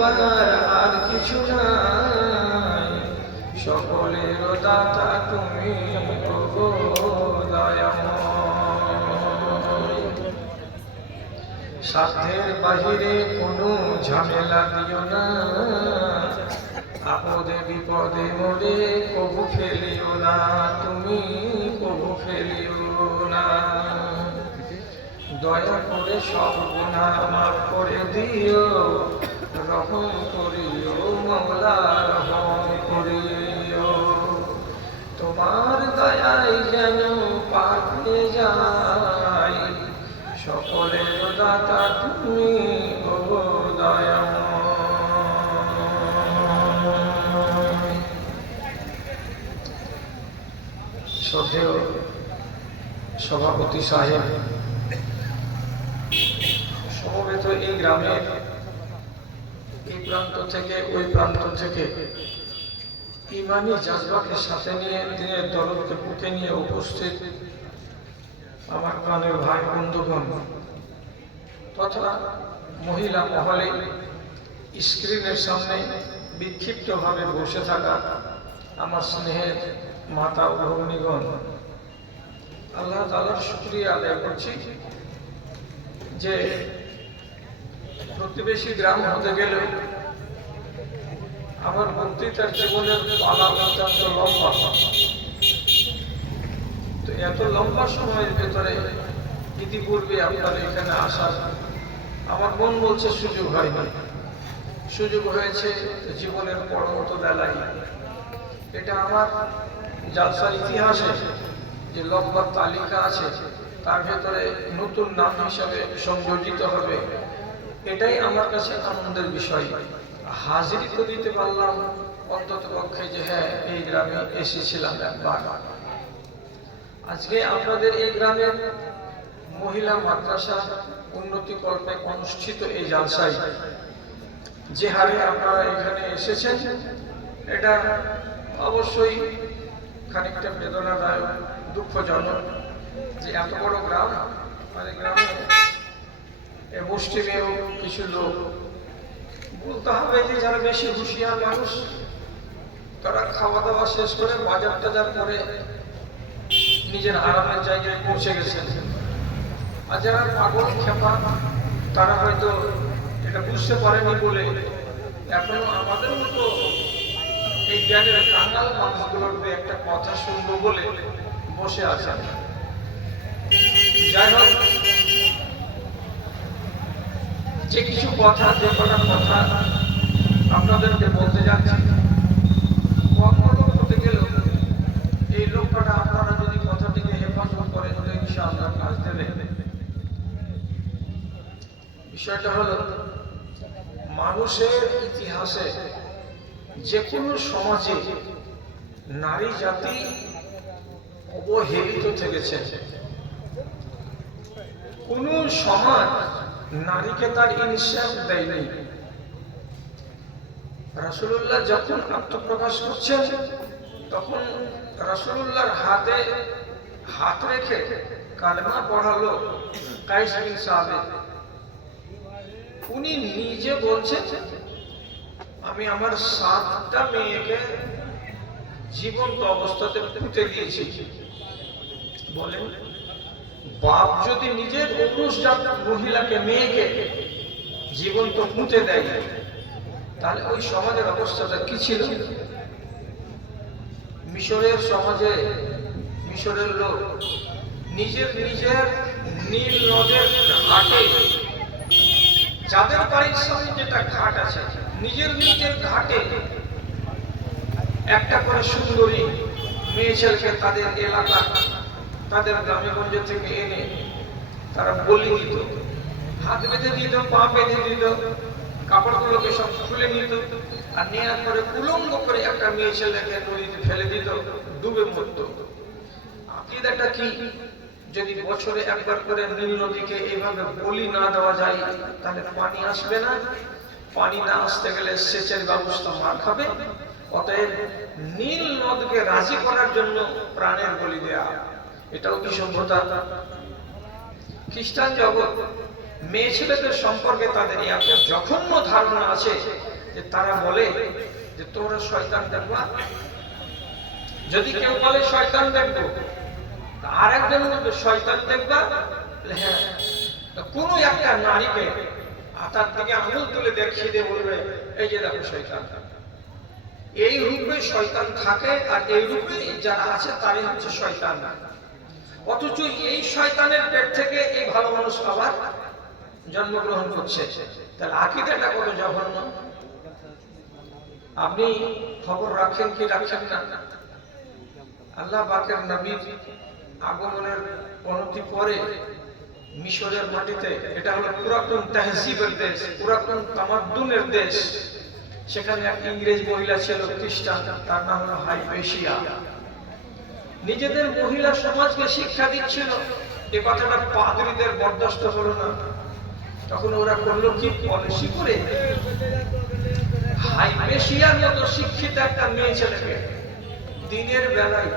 চাহিবার আর কিছু নাই, সকলের দাতা তুমি ওগো দয়াময়। সাধ্যের বাহিরে কোনো ঝামেলা দিও না, আপদে বিপদে মোরে কবু ফেলিও না, তুমি কবু ফেলিও না। দয়া করে সব গুনাহ মাফ করে দিও, রহম করিও মওলা রহম করিও। তোমার দয়ায় যেন পার হয়ে যাই, সকলের দাতা তুমি ওগো দয়াময়। শ্রদ্ধেয় সভাপতি সাহেব, সমবেত এই গ্রামের এই প্রান্ত থেকে ওই প্রান্ত থেকে ইমানি জাজবাকে সাথে নিয়ে দিনের দরদকে বুকে নিয়ে উপস্থিত আমার প্রাণের ভাই বন্ধুগণ তথা মহিলা মহলে স্ক্রিনের সামনে বিক্ষিপ্তভাবে বসে থাকা আমার স্নেহের মাতা ও ভগ্নীগণ, আল্লাহ তাআলার শুকরিয়া আদায় করছি যে প্রতিবেশী গ্রাম হতে গেলে আমার বক্তৃতার জীবনের পালা অত্যন্ত লম্বা। তো এত লম্বা সময়ের ভেতরে ইতিপূর্বে আপনার এখানে আসার আমার মন বলছে সুযোগ হয়নি। সুযোগ হয়েছে জীবনের পরবর্তী বেলায়। এটা আমার জালসার ইতিহাসে যে লম্বা তালিকা আছে তার ভেতরে নতুন নাম হিসাবে সংযোজিত হবে, এটাই আমার কাছে আনন্দের বিষয়। হাজিরি তো দিতে পারলাম অন্তত পক্ষে যে হ্যাঁ এই গ্রামে এসেছিলাম একবার। আজকে আপনাদের এই গ্রামের মহিলা মাদ্রাসা উন্নতি কল্পে অনুষ্ঠিত এই জালসায় যে হারে আপনারা এখানে এসেছেন, এটা অবশ্যই খানিকটা বেদনাদায়ক, দুঃখজনক যে এত বড় গ্রাম, মানে গ্রামে মুষ্টিমেয় কিছু লোক, বলতে হবে যে যারা বেশি হুঁশিয়ার মানুষ, তারা খাওয়া দাওয়া শেষ করে বাজার টাজার করে নিজের আরামের জায়গায় পৌঁছে গেছেন। আর যারা পাগল খেপা, তারা হয়তো এটা বুঝতে পারেনি বলে এখনো আমাদের মতো এই জ্ঞানের কাঙ্গাল মানুষগুলোর একটা কথা শুনবো বলে বসে আছেন। যাই হোক, যে কিছু কথা, যে কটা কথা আপনাদেরকে বলতে যাচ্ছি, হতে গেলেও এই লোকটা আপনারা যদি কথাটিকে হেফাজত করেন ইনশাআল্লাহ কাজ দেবে। বিষয়টা হলো, মানুষের ইতিহাসে যে কোনো সমাজে নারী জাতি অবহেলিত থেকেছে। কোন সমাজ নারীকে তার ইনসাফ দেয়নি। রাসূলুল্লাহ যখন আত্মপ্রকাশ করছেন তখন রাসূলুল্লাহর হাতে হাত রেখে কালেমা পড়ালো কায়েস বিন সাবিত। উনি নিজে বলছেন, আমি আমার 7টা মেয়েকে জীবন্ত অবস্থাতে পুঁতে দিয়েছি। বলেন, বাপ যদি নিজের 19 মহিলাকে, মেয়েকে জীবন্ত পুঁতে দেয়, তাহলে ওই সমাজের অবস্থাটা কি ছিল? মিশরের সমাজে মিশরের লোক নিজের নীল নদের ঘাটে, যাদের বাড়ির সামনে যেটা ঘাট আছে, নিজের ঘাটে একটা করে সুন্দরী মেয়ে ছেলেকে তাদের এলাকা, তাদের গ্রামে গঞ্জে থেকে এনে তারা বলি দিত, হাত বেঁধে দিত, পা বেঁধে দিত, কাপড়গুলোকে সব খুলে নিত, আর নেওয়ার পরে উলঙ্গ করে একটা মেয়ে ছেলেকে নদীতে ফেলে দিত, ডুবে মরত। আকীদাটা কি? যদি বছরে একবার করে নীল নদীকে এইভাবে বলি না দেওয়া যায়, তাহলে পানি আসবে না। পানি না আসতে গেলে সেচের ব্যবস্থা মার খাবে। অতএব নীল নদকে রাজি করার জন্য প্রাণের বলি দেয়া, এটাও কি সভ্যতা? খ্রিস্টান জগৎ মেয়ে ছেলেদের সম্পর্কে তাদের এত জঘন্য ধারণা আছে যে তারা বলে যে তোমরা শয়তান দেখবা। যদি কেউ বলে শয়তান দেখবো, আর একজন বলবে শয়তান দেখবা, হ্যাঁ, কোনো একটা নারীকে হাতার দিকে আঙুল তুলে দেখিয়ে দিয়ে বলবে এই যে দেখো শয়তান। এই রূপে শয়তান থাকে, আর এই রূপে যারা আছে তারই হচ্ছে শয়তান। অথচ এই শয়তানের পেট থেকে এই ভালো মানুষ আবার জন্মগ্রহণ করছে। তাহলে আকীদাটা কত জঘন্য! আপনি খবর রাখেন কি রাখেন না? আল্লাহ পাকের নবীর আগমনের অনতি পরে মিশরের মাটিতে, এটা হলো পুরাতন তাহজিবের দেশ, পুরাতন তামাদ্দুনের দেশ, সেখানে এক ইংরেজ মহিলা ছিল খ্রিস্টান, তার নাম হলো হাইপেশিয়া। নিজেদের মহিলা সমাজকে শিক্ষা দিচ্ছিল। এই কথাটা পাদ্রীদের বরদাস্ত হলো না। তখন ওরা করলো কি, পলিসি করে হাইপেশিয়ার মতো শিক্ষিত একটা মেয়ে ছেলেকে দিনের বেলায়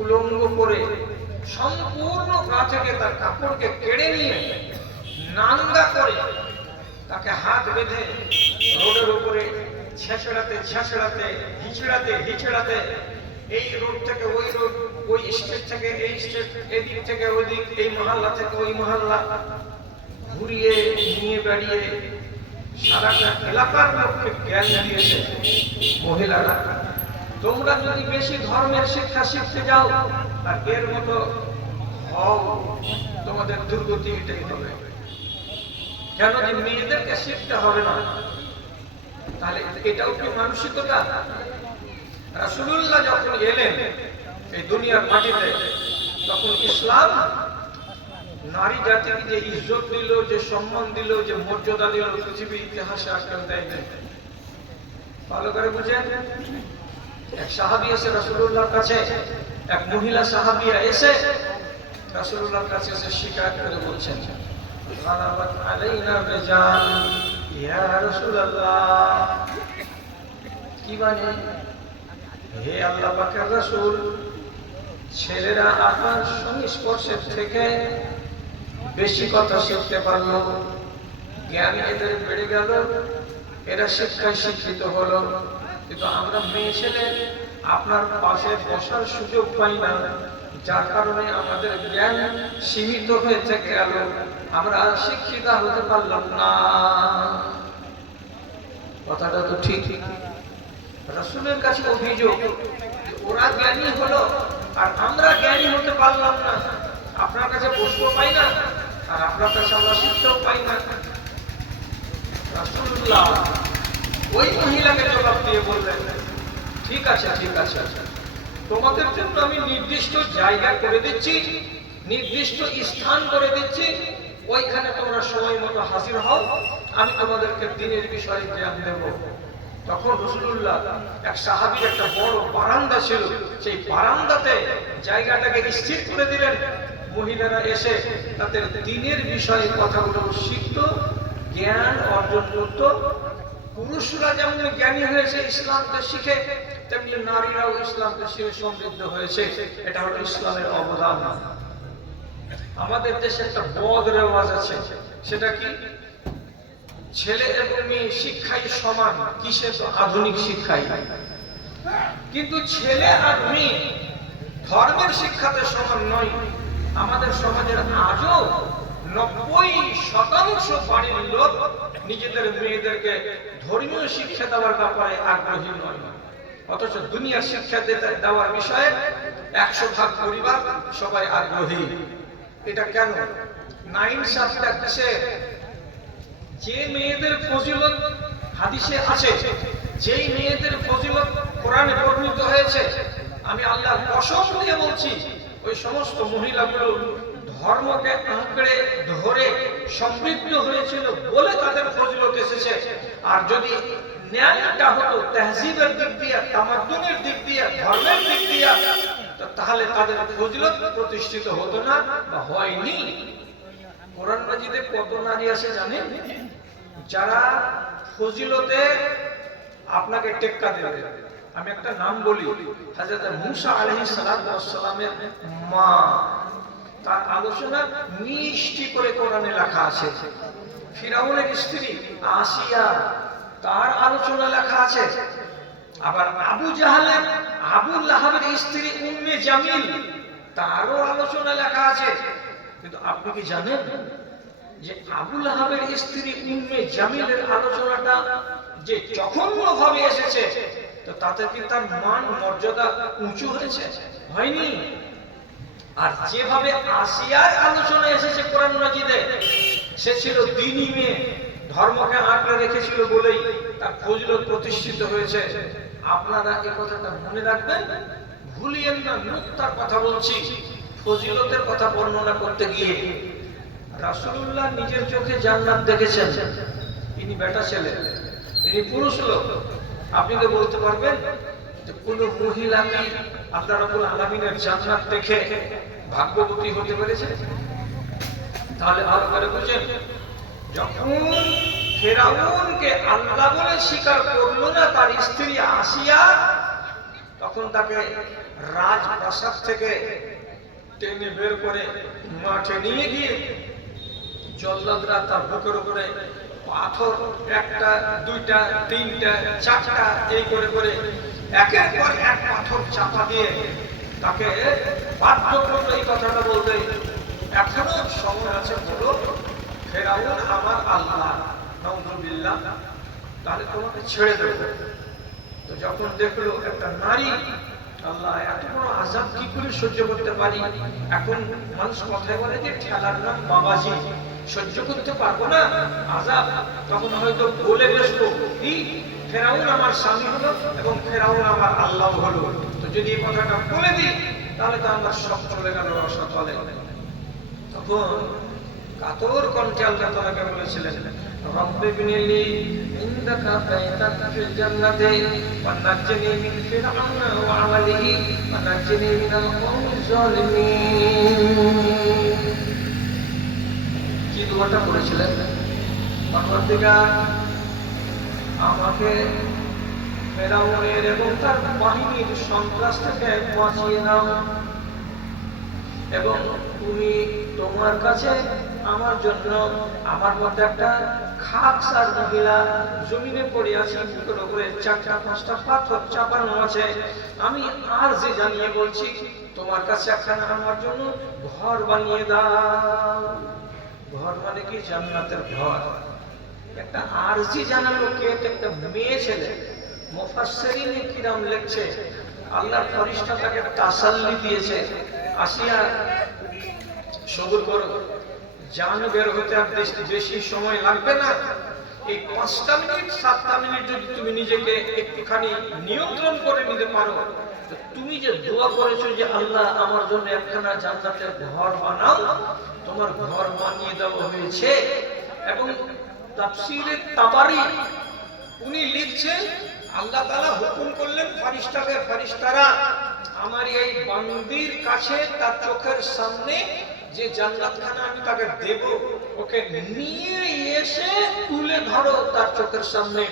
উলঙ্গ করে সম্পূর্ণ গা থেকে তার কাপড়কে কেড়ে নিয়ে নাঙ্গা করে তাকে হাত বেঁধে রোডের উপরে ছেঁচড়াতে ছেঁচড়াতে হিচড়াতে হিচড়াতে এই রোড থেকে ওই রোড, ওই স্টেট থেকে এই স্টেট, এদিক থেকে ওই দিক, এই মহল্লা থেকে ওই মহল্লা ঘুরিয়ে নিয়ে বেড়িয়ে সারাটা এলাকার লোককে জ্ঞান দিয়েছে। মহিলারা, তোমরা যদি বেশি ধর্মের শিক্ষা শিখতে যাও আর এর মতো হও, তোমাদের দুর্গতি এটাই হবে। কেন যে মেয়েদেরকে শিখতে হবে না? তাহলে এটাও কি মানসিকতা? রাসূলুল্লাহ যখন এলেন এই দুনিয়ার মাটিতে, তখন ইসলাম নারী জাতিকে যে ইজ্জত দিল, যে সম্মান দিল, যে মর্যাদা দিল, পৃথিবীর ইতিহাসে আর কেউ দেয়নি। ভালো করে বুঝেন। এক সাহাবী এসে রাসূলুল্লাহর কাছে, এক মহিলা সাহাবিয়া এসে রাসূলুল্লাহর কাছে এসে শিকায়ত করে বলছেন, গালাবাত আলাইনা রিজাল ইয়া রাসূলুল্লাহ। কি মানে? হে আল্লাহ পাকের রাসূল, ছেলেরা আপনার সংস্পর্শের থেকে বেশি কথা শিখতে পারলো, জ্ঞান এদের বেড়ে গেল, এরা শিক্ষায় শিক্ষিত হলো, কিন্তু আমরা মেয়ে ছেলে আপনার পাশে বসার সুযোগ পাই না, যার কারণে আমাদের জ্ঞান সীমিত হয়ে থেকে গেল, আমরা শিক্ষিত হতে পারলাম না। কথাটা তো ঠিক। রাসূলের কাছে অভিযোগ, ওরা জ্ঞানী হলো আর আমরা জ্ঞানী হতে পারলাম না, আপনার কাছে বসতেও পাই না আর আপনার কাছে আমরা শিখতেও পাই না। রাসূলুল্লাহ ওই মহিলাকে জবাব দিয়ে বললেন, ঠিক আছে ঠিক আছে, তোমাদের জন্য আমি নির্দিষ্ট জায়গা করে দিচ্ছি, নির্দিষ্ট স্থান করে দিচ্ছি, ওইখানে তোমরা সময় মতো হাজির হও, আমি তোমাদেরকে দ্বীনের বিষয়ে জ্ঞান দেব। তখন রাসূলুল্লাহ এক সাহাবীর একটা বড় বারান্দা ছিল, সেই বারান্দাতে জায়গাটাকে স্থির করে দিলেন। মহিলারা এসে তাদের দ্বীনের বিষয়ে কথাগুলো শিখত, জ্ঞান অর্জন করত। পুরুষরা যেমন জ্ঞানী হয়েছে ইসলামকে শিখে, তেমনি নারীরাও ইসলামকে শিখে সমৃদ্ধ হয়েছে। এটা হলো ইসলামের অবদান। আমাদের দেশে একটা বদ রেওয়াজ আছে, সেটা কি? ছেলে এবং মেয়ে শিক্ষাই সমান। কিসে? তো আধুনিক শিক্ষাই। কিন্তু ছেলে আর মেয়ে ধর্মের শিক্ষাতে সমান নয়। আমাদের সমাজের আজও 90% বাড়ির লোক নিজেদের মেয়েদেরকে ধর্মীয় শিক্ষা দেওয়ার ব্যাপারে আগ্রহী নয়, অথচ দুনিয়ার শিক্ষা দেওয়ার বিষয়ে 100% পরিবার সবাই আগ্রহী। এটা কেন? নাইন সাবটা কিসে? যে মেয়েদের ফজিলত হাদিসে আছে, যেই মেয়েদের ফজিলত কোরআনে বর্ণিত হয়েছে, আমি আল্লাহর কসম দিয়ে বলছি, ওই সমস্ত মহিলাগুলো ধর্মকে আঁকড়ে ধরে সমৃদ্ধ হয়েছিল বলে তাদের ফজিলত এসেছে। আর যদি ন্যায়টা হতো তাহজিবের দিক দিয়ে, তামাদ্দুনের দিক দিয়ে, ধর্মের দিক দিয়ে, তাহলে তাদের ফজিলত প্রতিষ্ঠিত হতো না বা হয়নি। কোরআন মাজিদে কত নারী আছে জানেন, যারা ফজিলতে আপনাকে টেক্কা দেবে? আমি একটা নাম বলি, হযরত মূসা আলাইহিস সালামের মা, তার আলোচনা মিষ্টি করে কোরআনে লেখা আছে। ফিরাউনের স্ত্রী আসিয়া, তার আলোচনা লেখা আছে। আবার আবু জাহালের, আবু লাহাবের স্ত্রী উম্মে জামিল, তারও আলোচনা লেখা আছে। কিন্তু আপনি কি জানেন যে আবু লাহাবের স্ত্রী উম্মে জামিলের আলোচনাটা যে জঘন্যভাবে এসেছে, তো তাতে কি তার মান মর্যাদা উঁচু হয়েছে? হয়নি। আর যেভাবে আসিয়ার আলোচনা এসেছে কোরআন মাজিদে, সে ছিল দ্বীনি মেয়ে, ধর্মকে আঁকড়ে রেখেছিল বলেই তার ফজিলত প্রতিষ্ঠিত হয়েছে। আপনারা এই কথাটা মনে রাখবেন, ভুলিয়েন না। মুক্তার কথা বলছি, ফজিলতের কথা বর্ণনা করতে গিয়ে। রাসূলুল্লাহ নিজের চোখে জান্নাত দেখেছেন। ইনি বেটা ছেলে, ইনি পুরুষ লোক। আপনি তো বলতে পারবেন যে কোন মহিলা কি আল্লাহ রাব্বুল আলামিনের জান্নাত দেখে ভাগ্যবতী হতে পেরেছে? তাহলে ভালো করে বুঝেন, যখন ফেরাউনকে আল্লাহ বলে স্বীকার করলো না তার স্ত্রী আসিয়া, তখন তাকে রাজপ্রাসাদ থেকে টেনে বের করে মাঠে নিয়ে গিয়ে জল্লাদরা তার বুকের উপরে পাথর, একটা দুইটা তিনটা চারটা এই করে করে একের পর এক পাথর চাপা দিয়ে তাকে বাধ্য করলো এই কথাটা বলতে, এখনো সময় আছে বলো ফেরাউন আমার আল্লাহ, নাউযুবিল্লাহ, তাহলে তোমাকে ছেড়ে দেবো। তো যখন দেখলো একটা নারী, আল্লাহ এত বড় আযাব কি করে সহ্য করতে পারি। এখন মানুষ কথায় বলে যে ঠেলার নাম বাবাজি, সহ্য করতে পারবো না আযাব। তখন হয়তো বলে বসবো কি ফেরাউন আমার স্বামী হলো এবং ফেরাউন আমার আল্লাহ হলো। তো যদি এই কথাটা বলে দিই তাহলে তো আমার সব চলে গেল রসাতলে। তখন কাতর কণ্ঠে আল্লাহ তাআলা বলেছিলেন, রব্বি বিনিলি ইনদাকা বাইতান ফিল জান্নাতি ওয়া নাজ্জিনি মিন ফিরআউনা ওয়া আমালিহি ওয়া নাজ্জিনি মিনাল কওমিজ জালিমিন। কি দোয়াটা করেছিলেন? পারওয়ারদিগার, আমাকে ফেরাউনের এবং তার বাহিনীর সন্ত্রাস থেকে বাঁচিয়ে নাও, এবং তুমি তোমার কাছে আমার জন্য, আমার মধ্যে একটা খাকসার মহিলা জমিনে পড়ে আছে, বুকের উপরে চারটা পাঁচটা পাথর চাপানো আছে। আমি আর যে জানিয়ে বলছি, তোমার কাছে একটা আমার জন্য ঘর বানিয়ে দাও। ঘর মানে কি? জান্নাতের ঘর। একটা আরজি জানালো কে? একটা মেয়ে ছেলে। মুফাসসিরিনে কিরাম লিখছে, আল্লাহর ফেরেশতা তাকে তাসাল্লি দিয়েছে, আসিয়া সবর করো, জান বের হতে আর বেশি সময় লাগবে না। এই 5টা মিনিট 7টা মিনিট যদি তুমি নিজেকে একটুখানি নিয়ন্ত্রণ করে নিতে পারো, তুমি যে দোয়া করেছো যে আল্লাহ আমার জন্য একখানা জান্নাতের ঘর বানাও, তোমার ঘর বানিয়ে দেওয়া হয়েছে। এবং তাফসীরে তাবারি উনি লিখছেন, আল্লাহ তাআলা হুকুম করলেন ফেরেশতাকে, ফেরেশতারা আমার এই বান্দির কাছে তার চোখের সামনে যে জান্নাতখানা আমি তাকে দেব, ওকে নিয়ে এসে তুলে ধরো তার চোখের সামনে,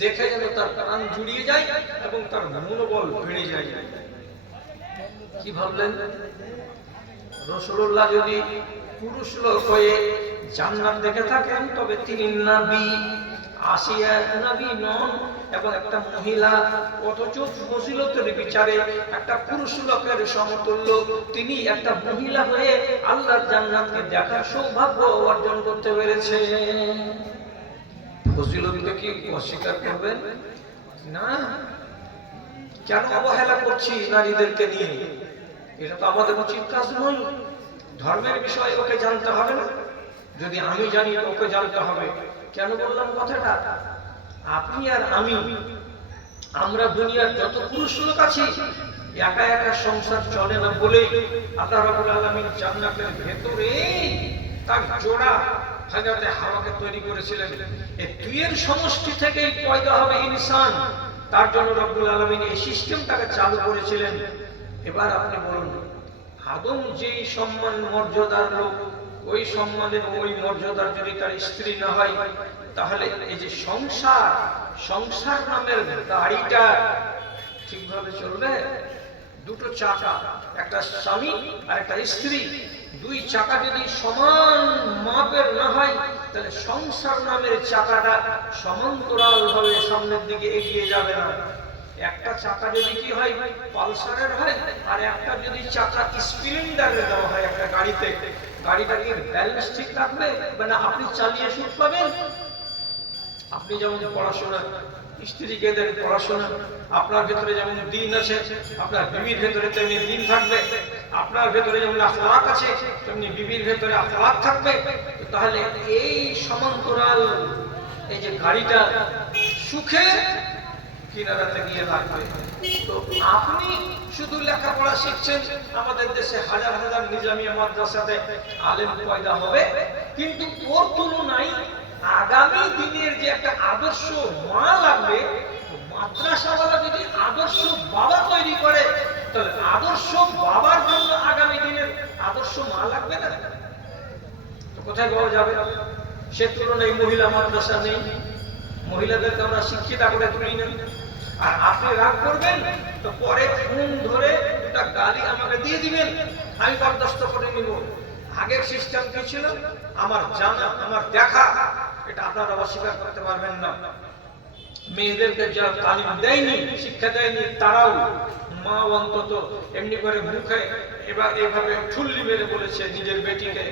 দেখে যেন তার প্রাণ জুড়িয়ে যায় এবং তার মনোবল বেড়ে যায়। কি ভাবলেন? রাসূলুল্লাহ যদি পুরুষ লোক হয়ে জান্নাত দেখে থাকেন তবে তিনি নবী, আসিয়া নবী নন এবং একটা মহিলা, অথচ ফজিলতের বিচারে একটা পুরুষ লোকের সমতুল্য। তিনি একটা মহিলা হয়ে আল্লাহর জান্নাতকে দেখার সৌভাগ্য অর্জন করতে পেরেছে। ফজিলতকে কি অস্বীকার করবেন? না। কেন অবহেলা করছি নারীদেরকে নিয়ে? এটা তো আমাদের উচিত কাজ নয়। ধর্মের বিষয় ওকে জানতে হবে না? যদি আমি জানি ওকে জানতে হবে। কেন বললাম কথাটা? আপনি আর আমি, আমরা দুনিয়ার যত পুরুষ লোক আছি, একা একা সংসার চলে না বলে আল্লাহ রাব্বুল আলামিন জান্নাতের ভেতরে তার জোড়া হযরত হাওয়াকে তৈরি করেছিলেন। এই দুইয়ের সমষ্টি থেকেই পয়দা হবে ইনসান। তার জন্য রাব্বুল আলামিন এই সিস্টেমটাকে চালু করেছিলেন। এবার আপনি বলুন, আদম যেই সম্মান মর্যাদার লোক, ওই সম্মানের ওই মর্যাদার যদি তার স্ত্রী না হয়, তাহলে এই যে সংসার, সংসার নামের গাড়িটা ঠিকভাবে চলবে? দুটো চাকা, একটা স্বামী আর একটা স্ত্রী, দুই চাকা যদি সমান মাপের না হয়, তাহলে সংসার নামের চাকাটা সমান্তরাল ভাবে সামনের দিকে এগিয়ে যাবে না। একটা চাকা যদি কি হয় পালসারের হয়, আর একটা যদি চাকা স্প্লেন্ডারের দেওয়া হয় একটা গাড়িতে, গাড়িটা কি ব্যালেন্স ঠিক থাকবে? মানে আপনি চালিয়ে সুখ পাবেন। আপনি যেমন পড়াশোনা, স্ত্রীকে দেন পড়াশোনা, আপনার ভেতরে যেমন দিন আছে, আপনার বিবির ভেতরে তেমনি দিন থাকবে। আপনার ভেতরে যেমন আখলাক আছে, তেমনি বিবির ভেতরে আখলাক থাকবে। তাহলে এই সমান্তরাল এই যে গাড়িটা সুখে কিনারাতে গিয়ে লাগবে। তো আপনি শুধু লেখাপড়া শিখছেন, আমাদের দেশে হাজার হাজার নিজামিয়া মাদ্রাসাতে আলেম পয়দা হবে, কিন্তু ওর তুলনায় আগামী দিনের যে একটা আদর্শ মা লাগবে, মাদ্রাসাওয়ালা যদি আদর্শ বাবা তৈরি করে, তাহলে আদর্শ বাবার জন্য আগামী দিনের আদর্শ মা লাগবে না? তো কোথায় পাওয়া যাবে? সে তুলনায় মহিলা মাদ্রাসা নেই, মহিলাদেরকে আমরা শিক্ষিতা করে তুলি না। আর আপনি রাগ করবেন তো পরে ফোন ধরে একটা গালি আমাকে দিয়ে দিবেন, আমি বরদাস্ত করে নিব। আগের সিস্টেম কি ছিল? আমার জানা, আমার দেখা, এটা আপনারা অস্বীকার করতে পারবেন না। মেয়েদেরকে যারা তালিম দেয়নি, শিক্ষা দেয়নি, তারাও মা অন্তত এমনি করে মুখে এবার এইভাবে ঠুল্লি মেরে বলেছে নিজের বেটিকে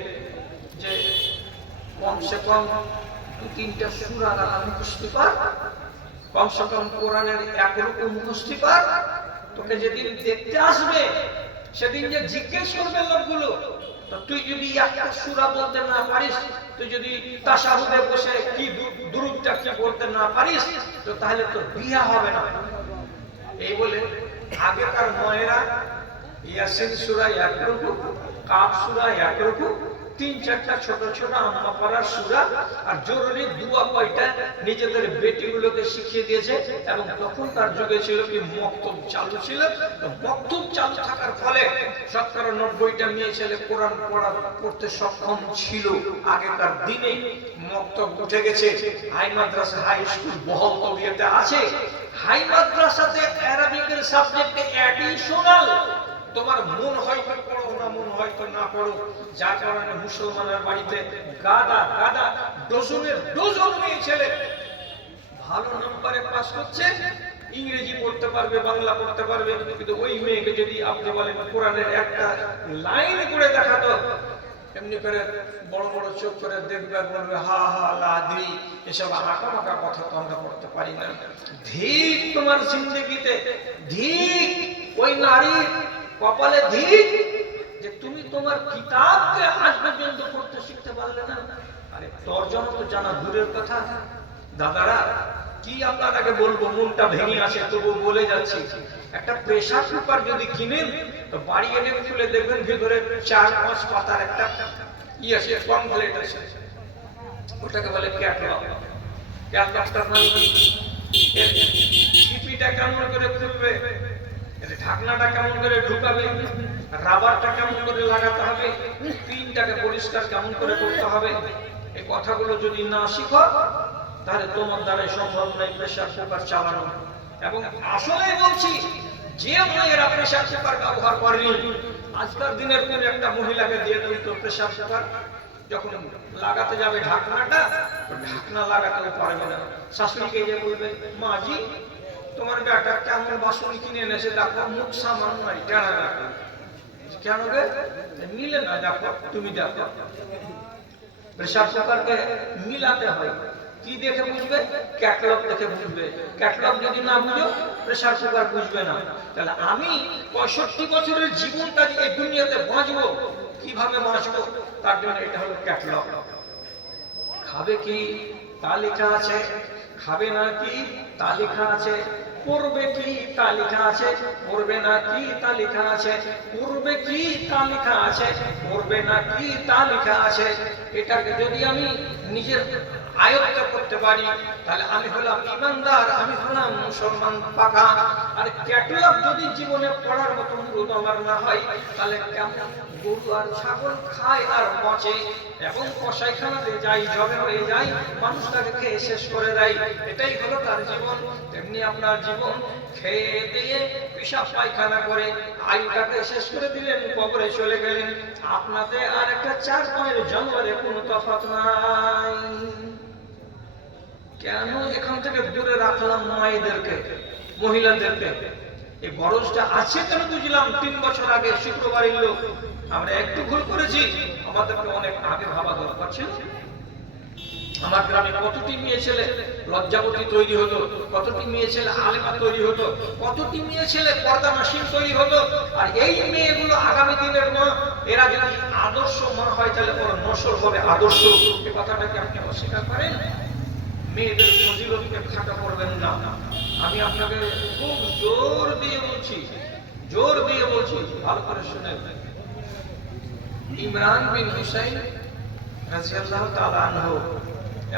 যে কমসে কম 2-3টা সূরা মুখস্থ কর, কমসে কম কোরআনের একরকম মুখস্থ কর। তোকে যেদিন দেখতে আসবে সেদিন যে জিজ্ঞেস করবে লোকগুলো, তুই যদি একটা সূরা বলতে না পারিস, তুই যদি তাশাহুদে বসে কি দুরূদটা কি বলতে না পারিস, তো তাহলে তোর বিয়ে হবে না। এই বলে আগেকার মায়েরা ইয়াসিন সূরা একরকম, কাফ সূরা একরকম, 3-4টা ছোট ছোট আম্মা পাড়ার সূরা আর জরুরি দুয়া কয়টা নিজেদের বেটিগুলোকে শিখিয়ে দিয়েছে। এবং তখন তার যুগে ছিল কি মক্তব চালু ছিল। তো মক্তব চালু থাকার ফলে 90টা মেয়ে ছেলে কোরআন পড়তে সক্ষম ছিল। আগেকার দিনে মক্তব উঠে গেছে, হাই মাদ্রাসা হাই স্কুল বহল তবিয়তে আছে। হাই মাদ্রাসাতে আরবিকের সাবজেক্টে অ্যাডিশনাল তোমার মন হয়তো পড়ো না, মন হয়তো না পড়ো, যার কারণে মুসলমানের বাড়িতে গাদা গাদা ডজনের ডজন মেয়ে ছেলে ভালো নম্বরে পাস করছে, ইংরেজি পড়তে পারবে, বাংলা পড়তে পারবে, কিন্তু ওই মেয়েকে যদি আপনি বলেন কোরআনের একটা লাইন করে দেখাতো, এমনি করে বড় বড় চোখ করে দেখবে, বলবে হা হা লাদি, এসব আঁকা মাকা কথা তো আমরা পড়তে পারি না। ধিক তোমার জিন্দেগিতে, ধিক ওই নারীর কপালে, ধিক যে তুমি তোমার কিতাবকে আজ পর্যন্ত পড়তে শিখতে পারলে না। আরে তর্জমা তো জানা দূরের কথা। দাদারা কি আপনাকে বলবো, মনটা ভেঙে আসে, তবু বলে যাচ্ছি। একটা প্রেসার কুকার যদি কিনেন তো বাড়ি এনে খুলে দেখবেন ভিতরে 4-5 পাতার একটা ই আছে, পমফ্লেট আছে, ওটাকে বলে ক্যাটলগ। ক্যাটলগটা মানে এর ছিপিটা কেমন করে খুলবে, এর ঢাকনাটা কেমন করে ঢুকাবে, রাবারটা কেমন করে লাগাতে হবে, পিনটাকে পরিষ্কার কেমন করে করতে হবে, এই কথাগুলো যদি না শিখো তাহলে তোমার দ্বারাই সম্ভব নয় প্রেসার কুকার চালানো। এবং আসলে বলছি, যে মায়েরা প্রেসার কুকার ব্যবহার করেনি, আজকাল দিনের কোন একটা মহিলাকে দিয়ে দিত প্রেসার কুকার, যখন লাগাতে যাবে ঢাকনাটা, ঢাকনা লাগাতে পারবে না। শাশুড়িকে যে বলবে, মাজি তোমার বেটা কেমন বাসন কিনে এনেছে দেখো, মুখ সামান নয়, টেনা রাখো। কেন গে? মিলে না, দেখো তুমি দেখো। প্রেসার কুকারকে মিলাতে হয়। কি দেখে বুঝবে? ক্যাটালগ দেখে বুঝবে। ক্যাটালগ যদি না বুঝো প্রেসার কুকার বুঝবে না। তাহলে আমি 65 বছরের জীবনটা এই দুনিয়াতে বাঁচবো, কিভাবে বাঁচবো, তার জন্য এটা হলো ক্যাটালগ। খাবে কি তা লেখা আছে, খাবে না কি তা লেখা আছে, পড়বে কি তা লেখা আছে, পড়বে না কি তা লেখা আছে, পড়বে কি তা লেখা আছে, পড়বে না কি তা লেখা আছে। এটাকে যদি আমি নিজের আয়ত্ত করতে পারি তাহলে আমি হলাম ইমানদার, আমি হলাম মুসলমান পাকা। আর ক্যাটালগ যদি জীবনে পড়ার মতো মুরুদ আমার না হয়, তাহলে কেমন গরু আর ছাগল খায় আর বাঁচে, এবং কসাইখানাতে যাই জবে হয়ে যায়, মানুষটাকে খেয়ে শেষ করে দেয়, এটাই হলো তার জীবন। তেমনি আপনার জীবন খেয়ে দিয়ে পেশাব পায়খানা করে আয়ুটাকে শেষ করে দিলেন, কবরে চলে গেলেন। আপনাদের আর একটা 4 পায়ের জানোয়ারে কোনো তফাৎ নাই। কেন এখান থেকে দূরে রাখলাম মায়েদেরকে, মহিলাদেরকে? এই বরজটা আছে কেন বুঝলাম 3 বছর আগে শুক্রবারের লোক আমরা একটু ভুল করেছি, আমাদেরকে অনেক আগে ভাবা দরকার ছিল। আমার গ্রামে কতটি মেয়ে ছেলে লজ্জাবতী তৈরি হতো, কতটি মেয়ে ছেলে আলেমা তৈরি হতো, কতটি মেয়ে ছেলে পর্দা নাসিম তৈরি হতো। আর এই মেয়েগুলো আগামী দিনের মা, এরা যদি আদর্শ মা হয় তাহলে ওর নসল হবে আদর্শ। এই কথাটাকে আপনি অস্বীকার করেন? মেয়েদের ফজিলতকে খাটো করবেন না। আমি আপনাকে খুব জোর দিয়ে বলছি, ভালো করে শুনেন। ইমরান বিন হুসাইন রাদিয়াল্লাহু তাআলা আনহু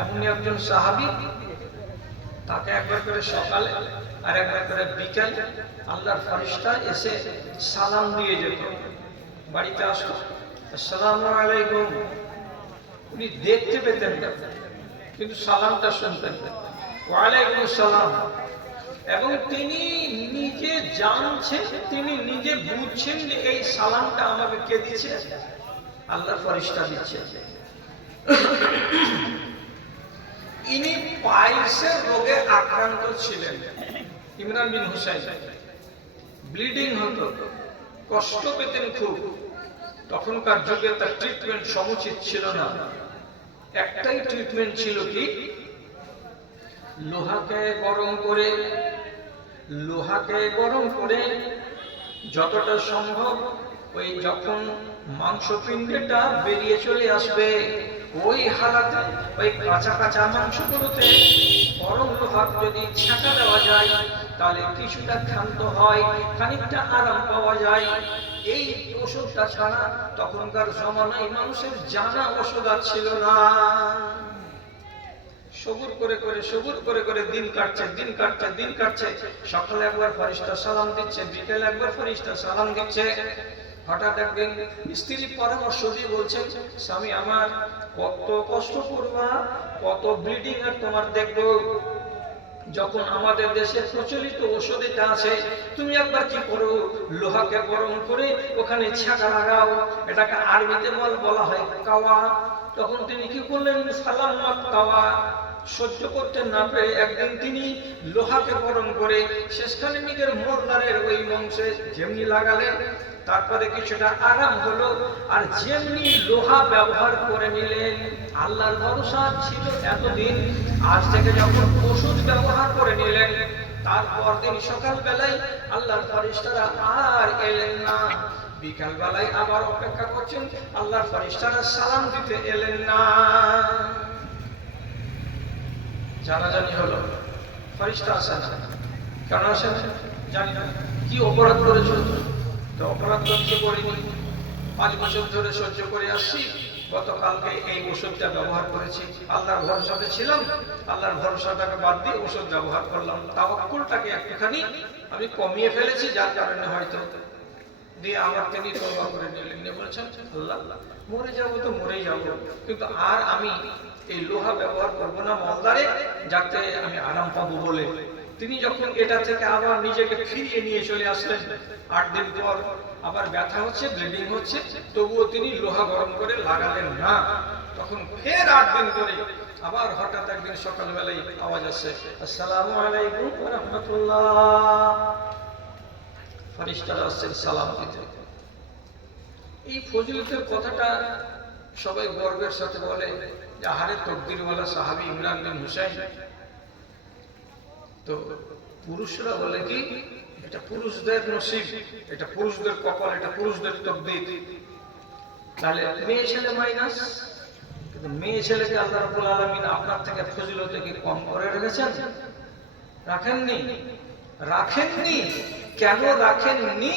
এমনই একজন সাহাবী, তাকে একবার করে সকালে আর একবার করে বিকালে আল্লাহর ফেরেশতা এসে সালাম দিয়ে যেত। বাড়িতে আসতো, আসসালামু আলাইকুম, উনি দেখতে পেতেন না কিন্তু সালামটা শুনতেন, ওয়ালাইকুম আসসালাম। এবং তিনি নিজে জানছেন, তিনি নিজে বুঝছেন যে এই সালামটা আমাকে কে দিচ্ছে? আল্লাহর ফেরেশতা দিচ্ছে। ইনি পাইলসের রোগে আক্রান্ত ছিলেন, ইমরান বিন হুসাইন। ব্লিডিং হতো, কষ্ট পেতেন খুব। তখনকার যুগে তার ট্রিটমেন্ট সমুচিত ছিল না। একটাই ট্রিটমেন্ট ছিল কি, লোহাকে গরম করে যতটা সম্ভব ওই যখন মাংসপিণ্ডটা বেরিয়ে চলে আসবে ওই হালাতে ওই কাঁচা মাংসগুলোতে গরম লোহা যদি ছাঁকা দেওয়া যায় তাহলে কিছুটা ক্ষান্ত হয়, খানিকটা আরাম পাওয়া যায়। এই ওষুধটা ছাড়া তখনকার জমানায় মানুষের জানা ওষুধ ছিল না। সবুর করে করে দিন কাটছে। সকালে একবার ফেরেশতা সালাম দিচ্ছে, বিকেলে একবার ফেরেশতা সালাম দিচ্ছে। হঠাৎ একদিন স্ত্রী পরামর্শ দিয়ে বলছেন, স্বামী আমার, কত কষ্ট করবা, কত ব্লিডিং আর তোমার দেখবো। যখন আমাদের দেশে প্রচলিত ওষুধ এটা আছে, তুমি একবার কি করো, লোহাকে গরম করে ওখানে ছাঁকা লাগাও, এটাকে আরবিতে বলা হয় কাওয়া। তখন তিনি কি করলেন, সালামাত কাওয়া। সহ্য করতে না পেরে একদিন তিনি লোহাকে গরম করে শেষখানে নিজের মোরদারের ওই মাংসে যেমনি লাগালেন, তারপরে কিছুটা আরাম হলো। আর যেমনি লোহা ব্যবহার করে নিলেন, আল্লাহর ভরসা ছিল এতদিন, আজ থেকে যখন ওষুধ ব্যবহার করে নিলেন, তারপর দিন সকাল বেলায় আল্লাহর ফেরেশতারা আর এলেন না। বিকাল বেলায় আবার অপেক্ষা করছেন, আল্লাহর ফেরেশতারা সালাম দিতে এলেন না। জানাজানি হলো, ফেরেশতা আসেন না। কেন আসেন জানি না, কি অপরাধ করেছো? তো অপরাধ সহ্য করিনি, 5 বছর ধরে সহ্য করে আসছি। গতকালকে এই ওষুধটা ব্যবহার করেছি, আল্লাহর ভরসাতে ছিলাম, আল্লাহর ভরসাটাকে বাদ দিয়ে ওষুধ ব্যবহার করলাম। তাওয়াক্কুলটাকে একটুখানি আমি কমিয়ে ফেলেছি, যার কারণে হয়তো দিয়ে আমার তিনি তওবা করে নিলেন, বলেছেন আল্লাহ মরে যাবো তো মরেই যাবো, কিন্তু আর আমি এই লোহা ব্যবহার করবো না মলদারে, যাতে আমি আরাম পাবো বলে। তিনি যখন এটা থেকে আবার নিজেকে ফিরিয়ে নিয়ে চলে আসলেন, 8 দিন পর আবার ব্যথা হচ্ছে, ব্লিডিং হচ্ছে, তবুও তিনি লোহা গরম করে লাগালেন না। তখন ফের 8 দিন পরে আবার হঠাৎ একদিন সকালবেলায় আওয়াজ আসছে, আসসালামু আলাইকুম ওয়া রাহমাতুল্লাহ। ফেরেশতারা আসছেন সালাম দিতে। এই ফজিলতের কথাটা সবাই গর্বের সাথে বলে যে আহারে তকদিরওয়ালা সাহাবী ইমরান বিন হুসাইন। তো পুরুষরা বলে কি, এটা পুরুষদের নসিব, এটা পুরুষদের কপাল, এটা পুরুষদের তকদির। তাহলে মেয়ে ছেলে মাইনাস। কিন্তু মেয়ে ছেলেকে আল্লাহ রাব্বুল আলামিন আপনার থেকে ফজিলতে কি কম করে রেখেছেন? রাখেননি। কেন রাখেননি?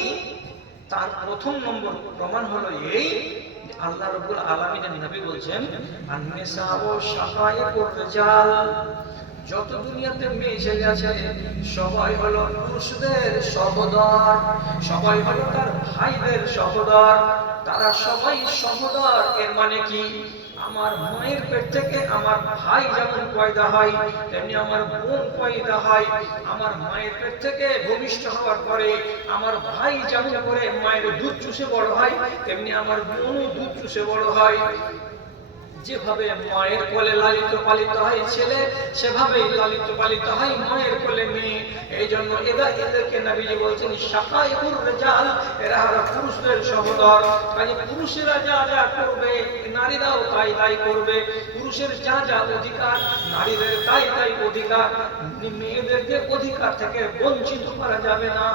তার প্রথম নম্বর প্রমাণ হলো এই, আল্লাহ রাব্বুল আলামিনের নবী বলছেন, আন-নিসাউ শাকায়াকুর রিজাল। যত দুনিয়াতে মেয়ে ছেলে আছে সবাই হলো পুরুষদের সহোদর, সবাই হলো তার ভাইদের সহোদর, তারা সবাই সহোদর। এর মানে কি, আমার মায়ের পেট থেকে আমার ভাই যেমন পয়দা হয় তেমনি আমার বোন পয়দা হয়। আমার মায়ের পেট থেকে ভূমিষ্ঠ হওয়ার পরে আমার ভাই যেমন করে মায়ের দুধ চুষে বড় হয় তেমনি আমার বোনও দুধ চুষে বড় হয়। যেভাবে মায়ের কোলে লালিত পালিত হয় ছেলে, সেভাবেই লালিত পালিত হয় মায়ের কোলে মেয়ে। এই জন্য এদেরকে নবীজি বলছেন শাকাইকুর রিজাল, এরা হলো পুরুষদের সহোদর। মানে পুরুষেরা যা যা করবে নারীরাও তাই তাই করবে। পুরুষের যা যা অধিকার নারীদের তাই তাই অধিকার। মেয়েদেরকে অধিকার থেকে বঞ্চিত করা যাবে না।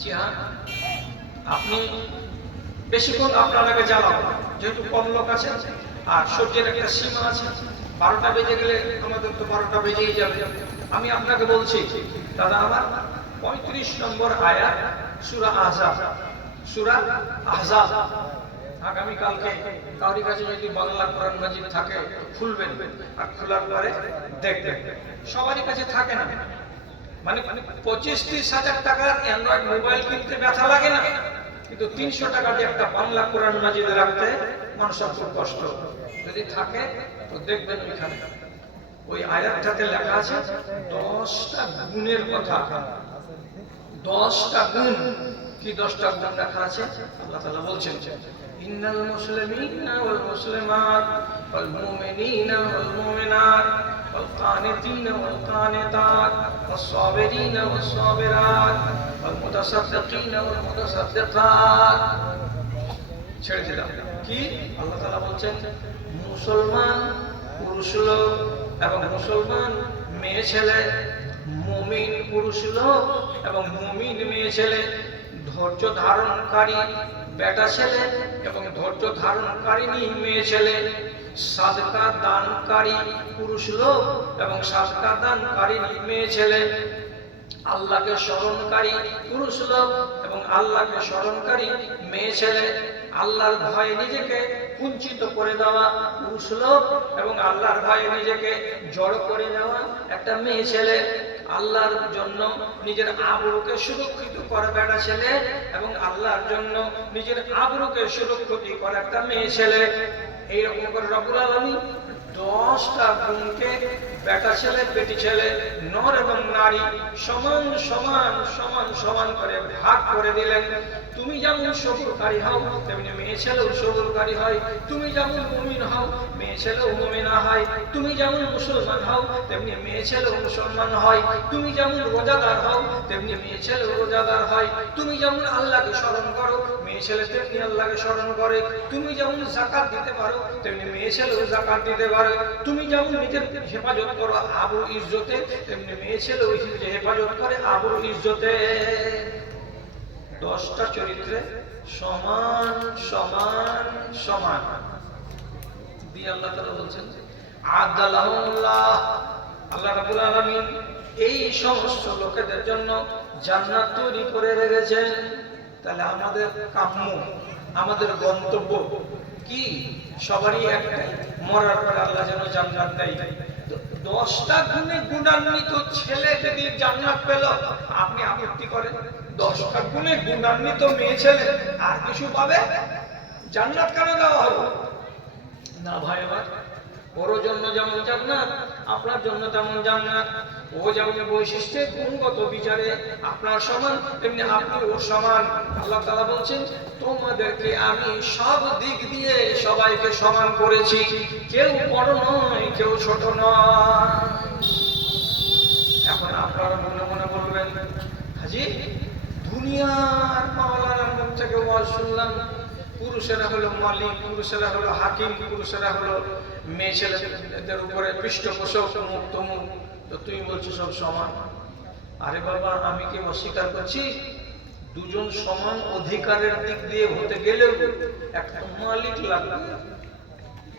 জি হ্যাঁ, আপনি বেশিক্ষণ আপনাকে জ্বালাবো, যেহেতু কম লোক আছে আর সূর্যের একটা সীমা আছে। 12টা বেজে গেলে আমাদের তো 12টা বেজেই যাবে। আমি আপনাকে বলছি দাদা আমার 35 নম্বর আয়াত সূরা আহজাব, সূরা আহজাব। আগামীকালকে কারোর কাছে যদি বাংলা কোরআন মাজিদ থাকে খুলবেন, আর খোলার পরে দেখবেন। সবারই কাছে থাকে না, মানে 25-30 হাজার টাকার অ্যান্ড্রয়েড মোবাইল কিনতে ব্যথা লাগে না, কিন্তু 300 টাকা দিয়ে একটা বাংলা কোরআন মাজিদ রাখতে মানুষের খুব কষ্ট। যদি থাকে তো দেখবেন ওইখানে ওই আয়াতটাতে লেখা আছে 10টা গুণের কথা। 10টা গুণ, কি 10টা গুণ লেখা আছে? আল্লাহ তাআলা বলছেন ইন্নাল মুসলিমিনা ওয়াল মুসলিমাত ওয়াল মুমিনিনা ওয়াল মুমিনাত ওয়াল কানিতিনা ওয়াল কানিতাত ওয়াস সাবিরিনা ওয়াস সাবিরাত ওয়াল মুতাসাদ্দিকিনা ওয়াল মুতাসাদ্দিকাত। ছেড়ে দিলাম। কি আল্লাহ তাআলা বলছেন? মুসলমান পুরুষ লোক এবং মুসলমান মেয়ে ছেলে, মুমিন পুরুষ লোক এবং মুমিন মেয়ে ছেলে, ধৈর্য ধারণকারী বেটা ছেলে এবং ধৈর্য ধারণকারিনী মেয়ে ছেলে, সাদকা দানকারী পুরুষ লোক এবং সাদকা দানকারিনী মেয়ে ছেলে, আল্লাহকে স্মরণকারী পুরুষ লোক এবং আল্লাহকে স্মরণকারী মেয়ে ছেলে, আল্লাহর ভয়ে নিজেকে কুঞ্চিত করে দেওয়া পুরুষ লোক এবং আল্লাহর ভয়ে নিজেকে জড় করে দেওয়া একটা মেয়ে ছেলে, আল্লাহর জন্য নিজের আবরুকে সুরক্ষিত করা বেটা ছেলে এবং আল্লাহর জন্য নিজের আবরুকে সুরক্ষিত করা একটা মেয়ে ছেলে। এইরকম করে রব্বুল আলামিন 10টা গুণকে বেটা ছেলে বেটি ছেলে নর এবং নারী সমান সমান সমান সমান করে ভাগ করে দিলেন। তুমি যেমন সবুরকারী হও তেমনি মেয়ে ছেলেও সবুরকারী হয়। তুমি যেমন মুমিন হও মেয়ে ছেলেও মুমিনা হয়। তুমি যেমন মুসলমান হও তেমনি মেয়ে ছেলেও মুসলমান হয়। তুমি যেমন রোজাদার হও তেমনি মেয়ে ছেলেও রোজাদার হয়। তুমি যেমন আল্লাহকে স্মরণ করো মেয়ে ছেলে তেমনি আল্লাহকে স্মরণ করে। তুমি যেমন যাকাত দিতে পারো তেমনি মেয়ে ছেলেও যাকাত দিতে পারে। তুমি যেমন নিজের হেফাজত করো আবরু ইজ্জতে তেমনি মেয়ে ছেলেও হেফাজত করে আবরু ইজ্জতে। 10টা চরিত্রে সমান সমান সমান দিয়ে আল্লাহ তাআলা বলছেন আদালাহুল্লাহ। আল্লাহ রাব্বুল আলামিন এই সমস্ত লোকেদের জন্য জান্নাত তৈরি করে রেখেছেন। তাহলে আমাদের কাম্য, আমাদের গন্তব্য কি? সবারই একটাই, মরার পর আল্লাহ যেন জান্নাত দেয়। 10টা গুণে গুণান্বিত ছেলে যদি জান্নাত পেল, আপনি আপত্তি করেন? 10টা গুণে গুণান্বিত মেয়ে ছেলে আর কিছু পাবে? জান্নাত কেন দেওয়া হলো না? ভাই আমার, ওর জন্য যেমন জান্নাত আপনার জন্য তেমন জান্নাত। ও যেমন বৈশিষ্ট্যে গুণগত বিচারে আপনার সমান তেমনি আপনি ওর সমান। আল্লাহ তাআলা বলছেন তোমাদেরকে আমি সব দিক দিয়ে সবাইকে সমান করেছি, কেউ বড় নয় কেউ ছোট নয়। এখন আপনারা মনে মনে বলবেন হাজি দুনিয়ার মাওলানার মুখ থেকে ওয়াজ শুনলাম পুরুষেরা হলো মালিক, পুরুষেরা হলো হাকিম, পুরুষেরা হলো মেয়ে ছেলেদের উপরে পৃষ্ঠপোষক মুক্ত মুখ, তো তুই বলছিস সব সমান। আরে বাবা, আমি কি অস্বীকার করছি? দুজন সমান অধিকারের দিক দিয়ে হতে গেলেও একটা মালিক লাগবে।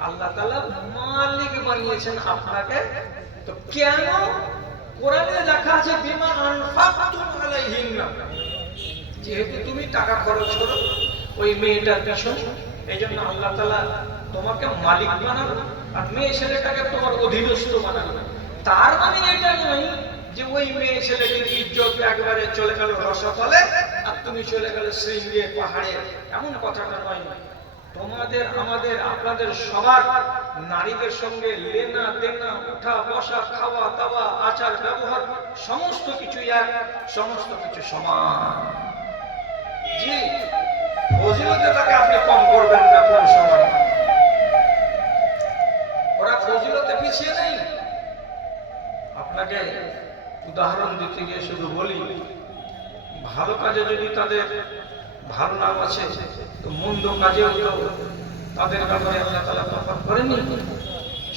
আল্লাহ তাআলা মালিক বানিয়েছেন আপনাকে, তো কেন? কোরআনে লেখা আছে বিমা আনফাকতুম আলাইহিন্না, যেহেতু তুমি টাকা খরচ করো ওই মেয়েটার পিছনে, এই জন্য আল্লাহ তাআলা তোমাকে মালিক বানাবে আর মেয়ে ছেলেটাকে তোমার অধীনস্থ বানাবে। তার মানে এটা নয় যে ওই মেয়ে ছেলেটির ইজ্জত একবারে চলে গেল রসতলে আর তুমি চলে গেলে শৃঙ্গে পাহাড়ে, এমন কথাটা নয়। তোমাদের আমাদের আপনাদের সবার নারীদের সঙ্গে লেনা দেনা, উঠা বসা, খাওয়া দাওয়া, আচার ব্যবহার সমস্ত কিছু এক, সমস্ত কিছু সমান। জি, ফজিলতে তাকে আপনি কম করবেন না কোন সময়। ওরা ফজিলতে পিছিয়ে নেই। আপনাকে উদাহরণ দিতে গিয়ে শুধু বলি, ভালো কাজে যদি তাদের ভালো নাম আছে, তো মন্দ কাজেও তো তাদের ব্যাপারে আল্লাহ তাআলা তফাৎ করেনি।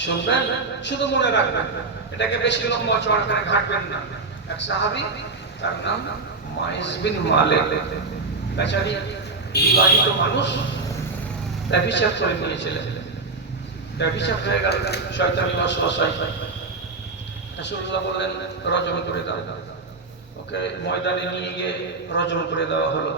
শুনবেন, শুধু মনে রাখবেন, এটাকে বেশি লম্বা চড়া করে ঘাটবেন না। এক সাহাবী, তার নাম মাইস বিন মালিক, বেচারি বিবাহিত মানুষ, ব্যভিচার করে নিয়েছিলেন। ব্যভিচার হয়ে গেল, শয়তানি ওয়াসওয়াসায় রাসূলুল্লাহ বললেন রজম করে দাও। ওকে ময়দানে নিয়ে গিয়ে রজম করে দেওয়া হলো।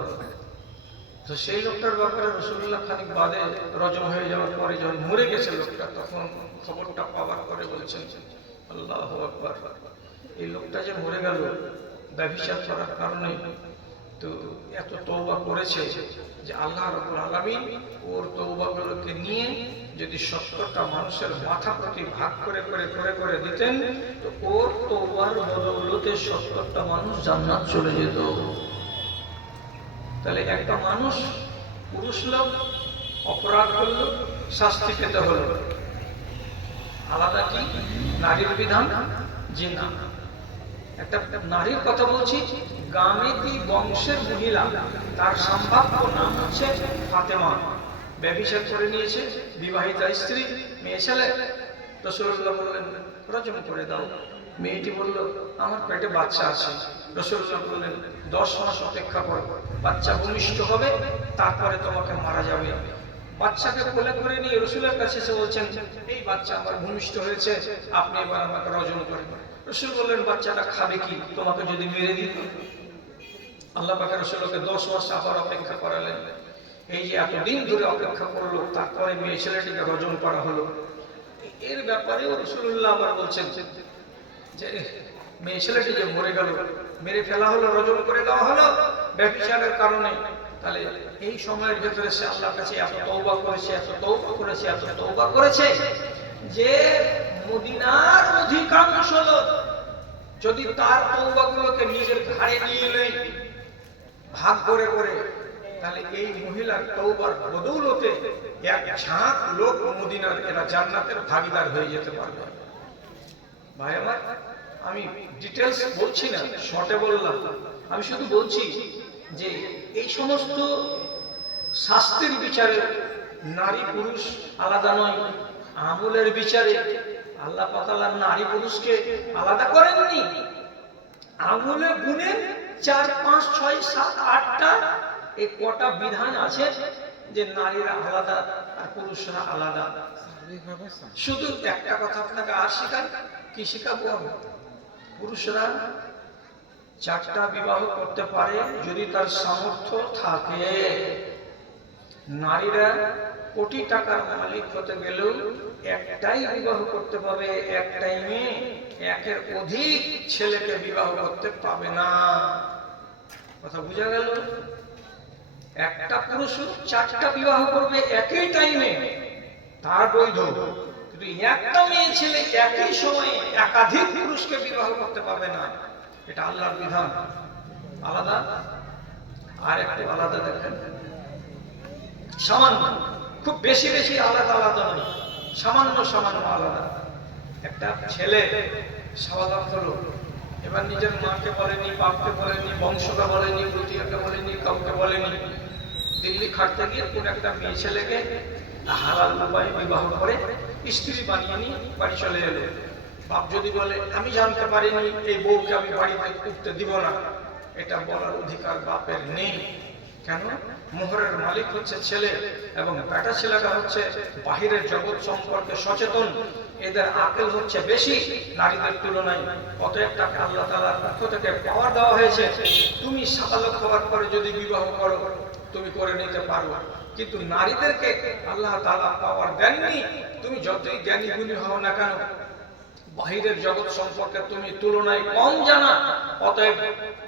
তো সেই লোকটার ব্যাপারে রাসূলুল্লাহ খানিক বাদে রজম হয়ে যাওয়ার পরে যখন মরে গেছে লোকটা, তখন খবরটা পাওয়ার পরে বলছেন আল্লাহু আকবার, এই লোকটা যে মরে গেল ব্যভিচার করার কারণে, তো এত তওবা করেছে যে আল্লাহ রাব্বুল আলামিন ওর তওবাগুলোকে নিয়ে যদি 70টা মানুষের মাথা প্রতি ভাগ করে করে করে করে দিতেন, তো ওর তওবার বদৌলতে 70টা মানুষ জান্নাত চলে যেত। তাহলে একটা মানুষ, পুরুষ লোক অপরাধ করলো, শাস্তি পেতে হলো। আলাদা কি নারীর বিধান? জি না। একটা নারীর কথা বলছি, গামেতি বংশের মহিলা, তার সম্ভাব্য নাম হচ্ছে ফাতেমা, ব্যভিচার করে নিয়েছে, বিবাহিতা স্ত্রী, মেয়ে ছেলে। রাসূলুল্লাহ বললেন রজম করে দাও। মেয়েটি বলল আমার পেটে বাচ্চা আছে। রাসূলুল্লাহ বললেন 10 মাস অপেক্ষা করো, বাচ্চা ভূমিষ্ঠ হবে, তারপরে তোমাকে মারা যাবে। বাচ্চাকে কোলে করে নিয়ে রাসূলের কাছে এসে বলছেন এই বাচ্চা আমার ভূমিষ্ঠ হয়েছে, আপনি এবার আমাকে রজম করেন। রাসূল বললেন বাচ্চাটা খাবে কি, তোমাকে যদি মেরে দিত? আল্লাহ পাক রাসূলকে 10 মাস আবার অপেক্ষা করালেন। এই যে এতদিন ধরে অপেক্ষা করলো, তারপরে মেয়ে ছেলেটিকে রজম করা হলো। এর ব্যাপারেও রাসূলুল্লাহ আবার বলছেন যে মেয়ে ছেলেটি যে মরে গেল, মেরে ফেলা হলো, রজম করে দেওয়া হলো ব্যভিচারের কারণে। তাহলে এই সময়ের ভেতরে সে আল্লাহর কাছে এত তওবা করেছে, এত তওবা করেছে, এত তওবা করেছে যে মদিনার অধিকাংশ লোক যদি তার তওবাগুলোকে নিজের ঘাড়ে নিয়ে নেয় ভাগ করে করে, তাহলে এই মহিলার তওবার বদৌলতে এক ঝাঁক লোক মদিনার এরা জান্নাতের ভাগীদার হয়ে যেতে পারবে। ভাই আমার, আমি ডিটেইলস বলছি না, শর্টে বললাম। আমি শুধু বলছি যে এই সমস্ত শাস্তির বিচারে নারী পুরুষ আলাদা নয়, আমলের বিচারে আল্লাহ পাক নারী পুরুষকে আলাদা করেননি। আমলে গুণে 4, 5, 6, 7, 8টা এই কটা বিধান আছে যে নারীরা আলাদা আর পুরুষরা আলাদা। শুধু একটা কথা আপনাকে আর শিখাই, কি শিখাবো আমি? পুরুষরা 4টা বিবাহ করতে পারে যদি তার সামর্থ্য থাকে। নারীরা কোটি টাকার মালিক হতে গেলেও একটাই বিবাহ করতে পাবে, এক টাইমে একের অধিক ছেলেকে বিবাহ করতে পাবে না। কথা বুঝা গেল? একটা পুরুষ 4টা বিবাহ করবে একই টাইমে, তার বৈধ। কিন্তু একটা মেয়ে ছেলে একই সময়ে একাধিক পুরুষকে বিবাহ করতে পারবে না। এটা আল্লাহর বিধান, আলাদা। আর একটু আলাদা দেখেন, সামান্য, খুব বেশি বেশি আলাদা আলাদা নয়, সামান্য সামান্য আলাদা। একটা ছেলে সাবালক হলো, এবার নিজের মাকে বলেনি, বাপকে বলেনি, বংশকে বলেনি, প্রতিকে বলেনি, কাউকে বলেনি, দিল্লি খাটতে গিয়ে কোন একটা মেয়ে ছেলেকে হালাল উপায়ে বিবাহ করে স্ত্রী বানিয়ে নিয়ে বাড়ি চলে এলো। বাপ যদি বলে আমি জানতে পারিনি, এই বউকে আমি বাড়িতে উঠতে দিব না, এটা বলার অধিকার বাপের নেই। কেন? মোহরের মালিক হচ্ছে ছেলে, এবং বেটা ছেলেটা হচ্ছে বাহিরের জগৎ সম্পর্কে সচেতন, এদের আকল হচ্ছে বেশি নারীদের তুলনায়। অতএব তাকে আল্লাহ তাআলার পক্ষ থেকে পাওয়ার দেওয়া হয়েছে, তুমি সাবালক হওয়ার পরে যদি বিবাহ করো তুমি করে নিতে পারো। কিন্তু নারীদেরকে আল্লাহ তাআলা পাওয়ার দেননি। তুমি যতই জ্ঞানী গুণী হও না কেন, বাহিরের জগৎ সম্পর্কে তুমি তুলনায় কম জানা, অতএব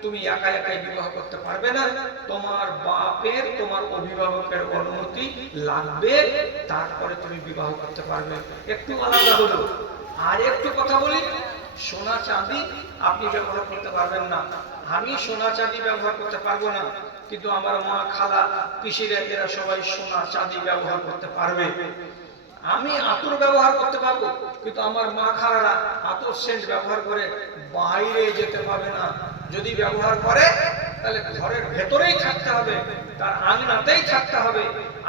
তুমি একা একাই বিবাহ করতে পারবে না, তোমার বাপের তোমার অভিভাবকের অনুমতি লাগবে, তারপরে তুমি বিবাহ করতে পারবে। একটু আলাদা হলো। আর একটু কথা বলি, সোনা চাঁদি আপনি ব্যবহার করতে পারবেন না, আমি সোনা চাঁদি ব্যবহার করতে পারবো না, কিন্তু আমার মা, খালা, পিসিরা এরা সবাই সোনা চাঁদি ব্যবহার করতে পারবে। আমি আতর ব্যবহার করতে পারবো, কিন্তু আমার মা খালারা আতর সেন্ট ব্যবহার করে বাইরে যেতে পারবে না। যদি ব্যবহার করে তাহলে ঘরের ভেতরেই থাকতে হবে, তার আঙনাতেই থাকতে হবে,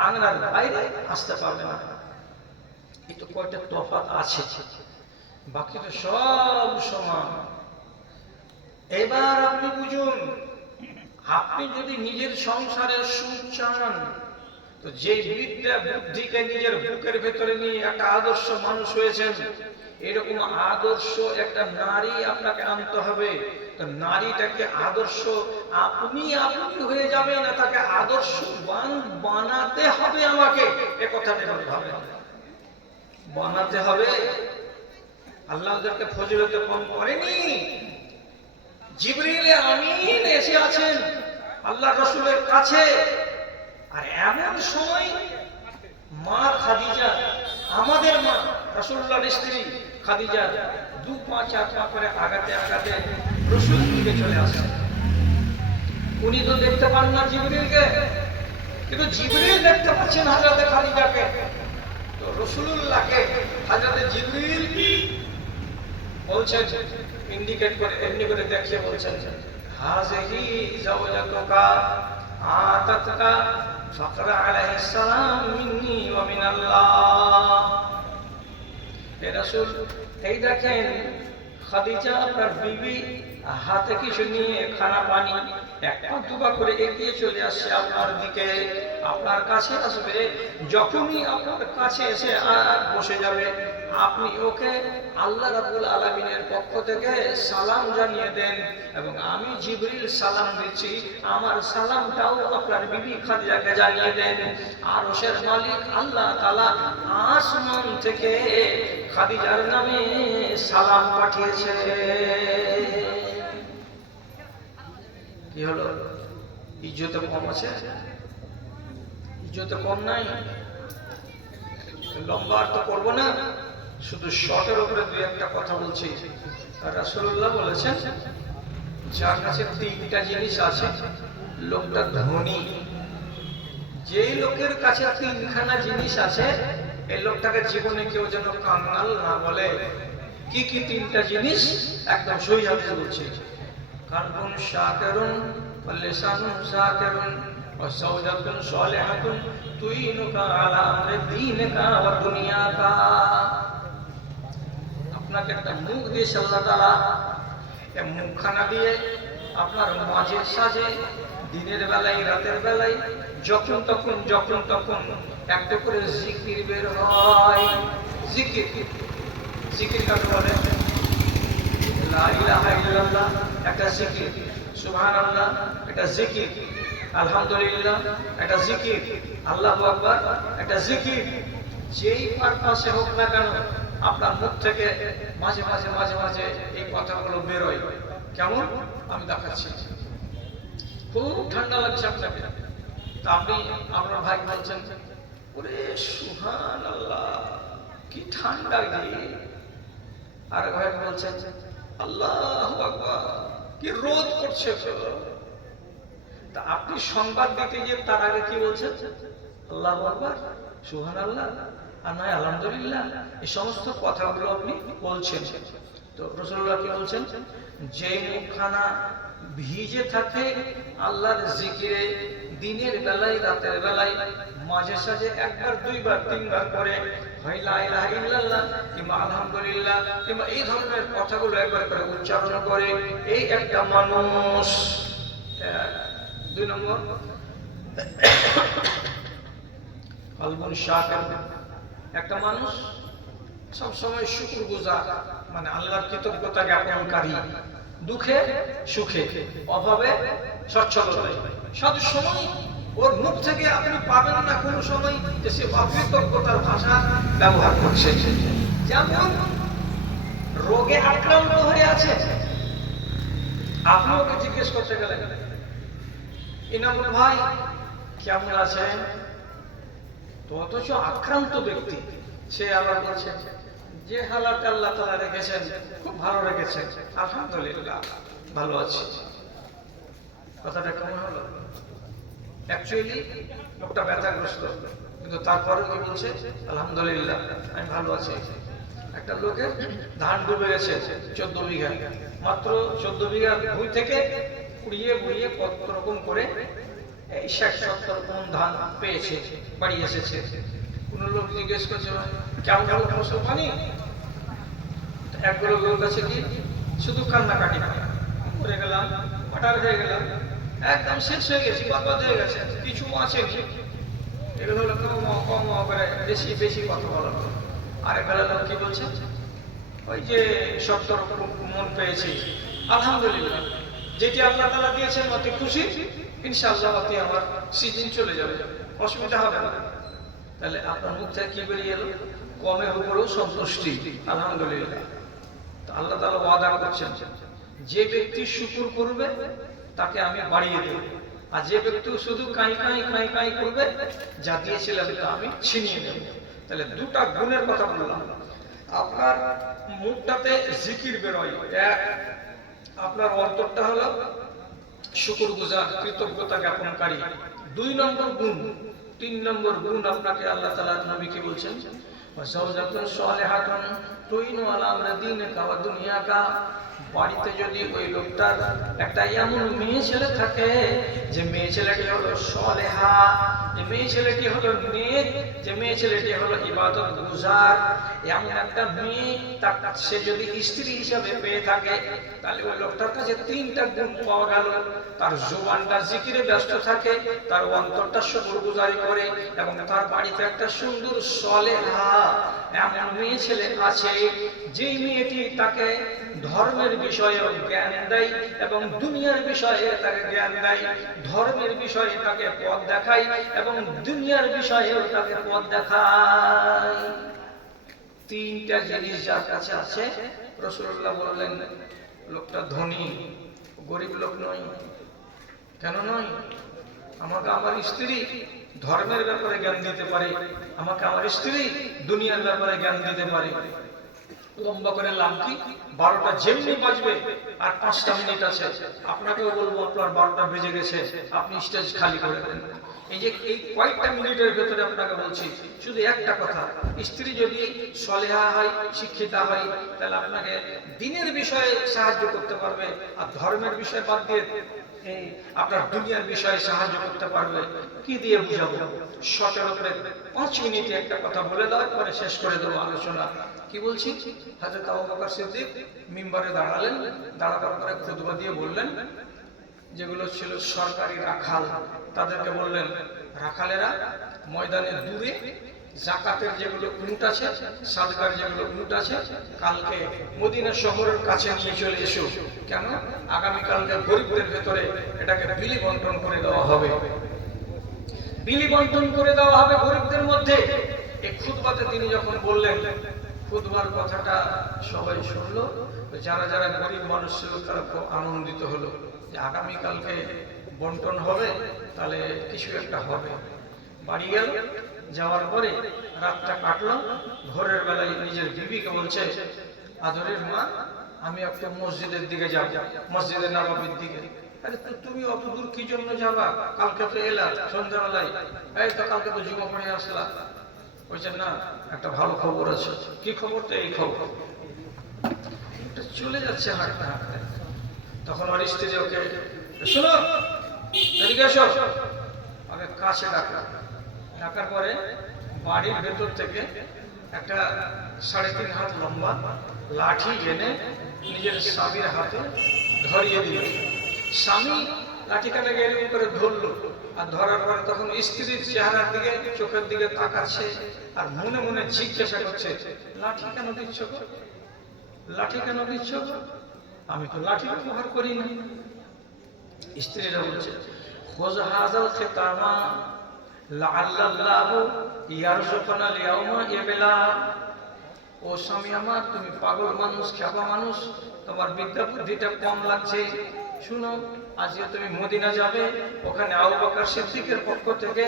আঙনার বাইরে আসতে পারবে না। এই তো কয়টা তফাৎ আছে, বাকি তো সব সমান। এবার আপনি বুঝুন, আপনি যদি নিজের সংসারের সুখ চান, তো যে বিদ্যা বুদ্ধিকে নিজের বুকের ভেতরে নিয়ে একটা আদর্শ মানুষ হয়েছেন, এরকম আদর্শ একটা নারী আপনাকে আনতে হবে। তো নারীটাকে আদর্শ আপনি হয়ে যাবেন না, তাকে আদর্শবান বানাতে হবে। আমাকে এ কথাটা ভাবে বানাতে হবে। আল্লাহ ওদেরকে ফজিলতে কম করেনি। জিবরিল আমিন এসে আছেন আল্লাহ রাসূলের কাছে, আর এমন সময় মা খাদিজা, আমাদের মা রাসূলুল্লাহর স্ত্রী খাদিজা 2 পা 4 পা করে আগাতে আগাতে রাসূলের দিকে চলে আসেন। উনি তো দেখতে পান না জিবরিলকে, কিন্তু জিবরিল দেখতে পাচ্ছেন হযরত খাদিজাকে। তো রাসূলুল্লাহকে হযরত জিবরিল বলছেন, ইন্ডিকেট করে এমনি করে দেখিয়ে বলছেন, হাযিহি যাওজাতুকা আতাতকা ফাকরা আলাইহিস সালাম মিন্নি ওয়া মিনাল্লাহ। হে রাসূল, এই দেখেন খাদিজা আপনার বিবি হাতে কিছু নিয়ে খানা পানি এক পা দুপা করে এগিয়ে চলে আসছে আপনার দিকে, আপনার কাছে আসবে। যখনই আপনার কাছে এসে বসে যাবে, আপনি ওকে আল্লাহ রাব্বুল আলামিনের পক্ষ থেকে সালাম জানিয়ে দেন, এবং আমি জিবরিল সালাম দিচ্ছি, আমার সালামটাও আপনার বিবি খাদিজাকে জানিয়ে দেন। আরশের মালিক আল্লাহ তাআলা আসমান থেকে খাদিজার নামে সালাম পাঠিয়েছে। কি হলো? ইজ্জতে কম আছে? ইজ্জতে কম নাই। লম্বা আর তো করবো না, শুধু শর্টের উপরে 2-1টা কথা বলছি। রাসূলুল্লাহ বলেছেন, যার কাছে 3টা জিনিস আছে লোকটা ধনী। যেই লোকের কাছে 3খানা জিনিস আছে, এই লোকটাকে জীবনে কেউ যেন কাঙ্গাল না বলে। কি কি 3টা জিনিস? একদম সহি হাদিস বলছি। কালবুন শাকিরুন ওয়া লিসানুন শাকিরুন ওয়া যাওজাতুন সালিহাতুন তুইনুকা আলা আমরি দীনিকা ওয়া দুনিয়াকা। আপনাকে একটা মুখ দিয়েছে আল্লাহ তাআলা, এই মুখখানা দিয়ে আপনার মাঝে সাজে দিনের বেলায় রাতের বেলায় যখন তখন একটা করে জিকির বের হয়। জিকির কাকে বলে? লা ইলাহা ইল্লাল্লাহ একটা জিকির, সুবহানাল্লাহ একটা জিকির, আলহামদুলিল্লাহ একটা জিকির, আল্লাহু আকবার একটা জিকির। যেই পারপাসে হোক না কেন, আপনার মুখ থেকে মাঝে মাঝে এই কথাগুলো বেরোয়। কেমন? আমি দেখাচ্ছি। খুব ঠান্ডা লাগছে আপনাকে, তা আপনি আপনার ভাই বলছেন, ওরে সুবহানাল্লাহ কি ঠান্ডা রে। আর ভাই বলছেন, আল্লাহু আকবার কি রোদ করছে। তা আপনি সংবাদ দিতে গিয়ে তার আগে কি বলছেন? আল্লাহু আকবার, সুবহানাল্লাহ, আর নয় আলহামদুলিল্লাহ। এই সমস্ত কথাগুলো আপনি বলছেন। তো রাসূলুল্লাহ কি বলছেন? যে মুখখানা ভিজে থাকে আল্লাহর জিকিরে, দিনের বেলায় রাতের বেলায় মাঝে সাঝে 1বার 2বার 3বার করে হয় লা ইলাহা ইল্লাল্লাহ কিংবা আলহামদুলিল্লাহ কিংবা এই ধরনের কথাগুলো একবার করে উচ্চারণ করে, এই একটা মানুষ। 2 নম্বর, কালবুন শাকির, একটা মানুষ সবসময় শুকরগুজার, মানে আল্লাহর কৃতজ্ঞতা জ্ঞাপনকারী, দুঃখে সুখে, অভাবে সচ্ছলতায়, সব সময় ওর মুখ থেকে আপনি পাবেন না কোনো সময় যে সে অকৃতজ্ঞতার ভাষা ব্যবহার করছে। যেমন রোগে আক্রান্ত হয়ে আছে, আপনি ওকে জিজ্ঞেস করতে গেলেন ইনামুল ভাই কেমন আছেন, তো অথচ আক্রান্ত ব্যক্তি সে আবার বলছে যে হালাত আল্লাহ তাআলা রেখেছেন খুব ভালো রেখেছেন, আলহামদুলিল্লাহ ভালো আছি। কথাটা কেমন হলো? অ্যাকচুয়ালি লোকটা ব্যথাগ্রস্ত, কিন্তু তারপরেও কি বলছে আলহামদুলিল্লাহ আমি ভালো আছি। একটা লোকের ধান ডুবে গেছে 14 বিঘা, মাত্র 14 বিঘা ভূমি থেকে কুড়িয়ে বুড়িয়ে কত রকম করে এই 60-70 মণ ধান পেয়েছে, বাড়ি এসেছে। কোন লোক জিজ্ঞেস করছে কেমন হলো ফসল পানি, একগুলো লোক আছে কি শুধু কান্নাকাটি, মরে গেলাম, হঠাৎ হয়ে গেলাম, একদম শেষ হয়ে গেছি, বরবাদ হয়ে গেছে, কিছু আছে এগুলো হলো কম করে বেশি বেশি কথা বলা। আর এখানে লোক কি বলছে ওই যে 70 মণ পেয়েছি আলহামদুলিল্লাহ, যেটি আল্লাহ তাআলা দিয়েছেন অতি খুশি, ইনশাআল্লাহ অতি আমার সিজন চলে যাবে, অসুবিধা হবে না। তাহলে আপনার মুখ থেকে কি বেরিয়ে এলো? কমের উপরেও সন্তুষ্টি, আলহামদুলিল্লাহ। তো আল্লাহ তাআলা ওয়াদা করছেন যে ব্যক্তি শুকর করবে তাকে আমি বাড়িয়ে দেব, আর যে ব্যক্তি শুধু কাই কাই কাই কাই করবে যা দিয়েছিলাম তা আমি ছিনিয়ে নেব। তাহলে দুটা গুণের কথা বললাম। আপনার মুখটাতে জিকির বেরোয়, এক আপনার অন্তরটা হলো শুকরগুজার, কৃতজ্ঞতা জ্ঞাপনকারী। 2 নম্বর গুণ, 3 নম্বর গুণ আপনাকে আল্লাহ তাআলা নবীকে বলছেন ওয়াজাওজাতুন সালিহাতুন তুইনু আলা আমরি দীনিকা ওয়া দুনিয়াকা। বাড়িতে যদি ওই লোকটার একটা এমন মেয়ে ছেলে থাকে যে মেয়ে ছেলেটি হলো সালেহা, যে মেয়ে ছেলেটি হলো নেক, যে মেয়ে ছেলেটি হলো ইবাদত গুজার, এমন একটা মেয়ে সে যদি স্ত্রী হিসাবে পেয়ে থাকে, তাহলে ওই লোকটার কাছে 3টা গুণ পাওয়া গেল। তার জবানটা জিকিরে ব্যস্ত থাকে, তার অন্তরটা শুকরগুজারি করে, এবং তার বাড়িতে একটা সুন্দর সালেহা এমন মেয়ে ছেলে আছে, যেই মেয়েটি তাকে ধর্মের বিষয়ে জ্ঞান দেয় এবং দুনিয়ার বিষয়ে তাকে জ্ঞান দেয়, ধর্মের বিষয়ে তাকে পথ দেখায় এবং দুনিয়ার বিষয়েও তাকে পথ দেখায়। 3টা জিনিস যার কাছে আছে, রাসূলুল্লাহ বললেন লোকটা ধনী, গরিব লোক নয়। কেন নয়? আমাকে আমার স্ত্রী ধর্মের ব্যাপারে জ্ঞান দিতে পারে, আমাকে আমার স্ত্রী দুনিয়ার ব্যাপারে জ্ঞান দিতে পারে। লম্বা করে লাভ কি, 12টা যেমনি বাজবে আর 5টা মিনিট আছে, আপনাকেও বলবো আপনার 12টা বেজে গেছে, আপনি স্টেজ খালি করে দেন। এই যে এই কয়েকটা মিনিটের ভেতরে আপনাকে বলছি শুধু একটা কথা, স্ত্রী যদি সলেহা হয়, শিক্ষিতা হয়, তাহলে আপনাকে দিনের বিষয়ে সাহায্য করতে পারবে, আর ধর্মের বিষয় বাদ দিয়ে আপনার দুনিয়ার বিষয়ে সাহায্য করতে পারবে। কি দিয়ে বুঝাবো? শর্টের উপরে 5 মিনিটে একটা কথা বলে দেওয়ার পরে শেষ করে দেবো আলোচনা। কি বলছি? হযরত আবু বকর সিদ্দিক মিম্বরে দাঁড়ালেন, দাঁড়ানোর পরে খুতবা দিয়ে বললেন, যেগুলো ছিল সরকারি রাখাল তাদেরকে বললেন, রাখালেরা ময়দানে দূরে যাকাতের যেগুলো উট আছে, সাদকার যেগুলো উট আছে, কালকে মদিনা শহরের কাছে নিয়ে চলে এসো। কেন? আগামীকালকে গরিবদের ভেতরে এটাকে বিলি বন্টন করে দেওয়া হবে, বিলি বন্টন করে দেওয়া হবে গরিবদের মধ্যে। এই খুতবাতে তিনি যখন বললেন, খুতবার কথাটা সবাই শুনলো, যারা যারা গরিব মানুষ ছিল তারা খুব আনন্দিত হলো যে আগামীকালকে বন্টন হবে, তাহলে কিছু একটা হবে। বাড়ি গেল, যাওয়ার পরে রাতটা কাটলো, ভোরের বেলায় নিজের বিবিকে বলছে, আদরের মা আমি একটা মসজিদের দিকে যাব, মসজিদের নববীর দিকে। আরে তুমি অত দূর কি জন্য যাবা? কালকে তো এলা সন্ধ্যাবেলায়, এই তো কালকে তো জুমা পড়ে আসলা। বলছেন না, একটা ভালো খবর আছে। কি খবর? তো এই খবর, চলে যাচ্ছে হাঁটতে হাঁটতে। তখন ওর স্ত্রী ওকে, শোনো এদিকে এসো, ওকে কাছে ডাকা। ডাকার পরে বাড়ির ভেতর থেকে একটা 3.5 হাত লম্বা লাঠি এনে নিজের স্বামীর হাতে ধরিয়ে দিল। স্বামী লাঠিখানাকে এরকম করে ধরলো, আর ধরার পরে তখন স্ত্রীর চেহারার দিকে, চোখের দিকে তাকাচ্ছে, আর মনে মনে জিজ্ঞাসা করছে, লাঠি কেন দিচ্ছ গো? লাঠি কেন দিচ্ছ? আমি তো লাঠি ব্যবহার করি না। স্ত্রীরা বলছে, খোঁজ হাজাল খেতামা লাআল্লাল্লাহু ইয়ারযুকুনা লিয়াউমা ইবলা। ও ও স্বামী আমার, তুমি পাগল মানুষ, খেপা মানুষ, তোমার বিদ্যা বুদ্ধিটা কম লাগছে। শুনো, আজকে তুমি মদিনা যাবে, ওখানে আবু বকর সিদ্দিকের পক্ষ থেকে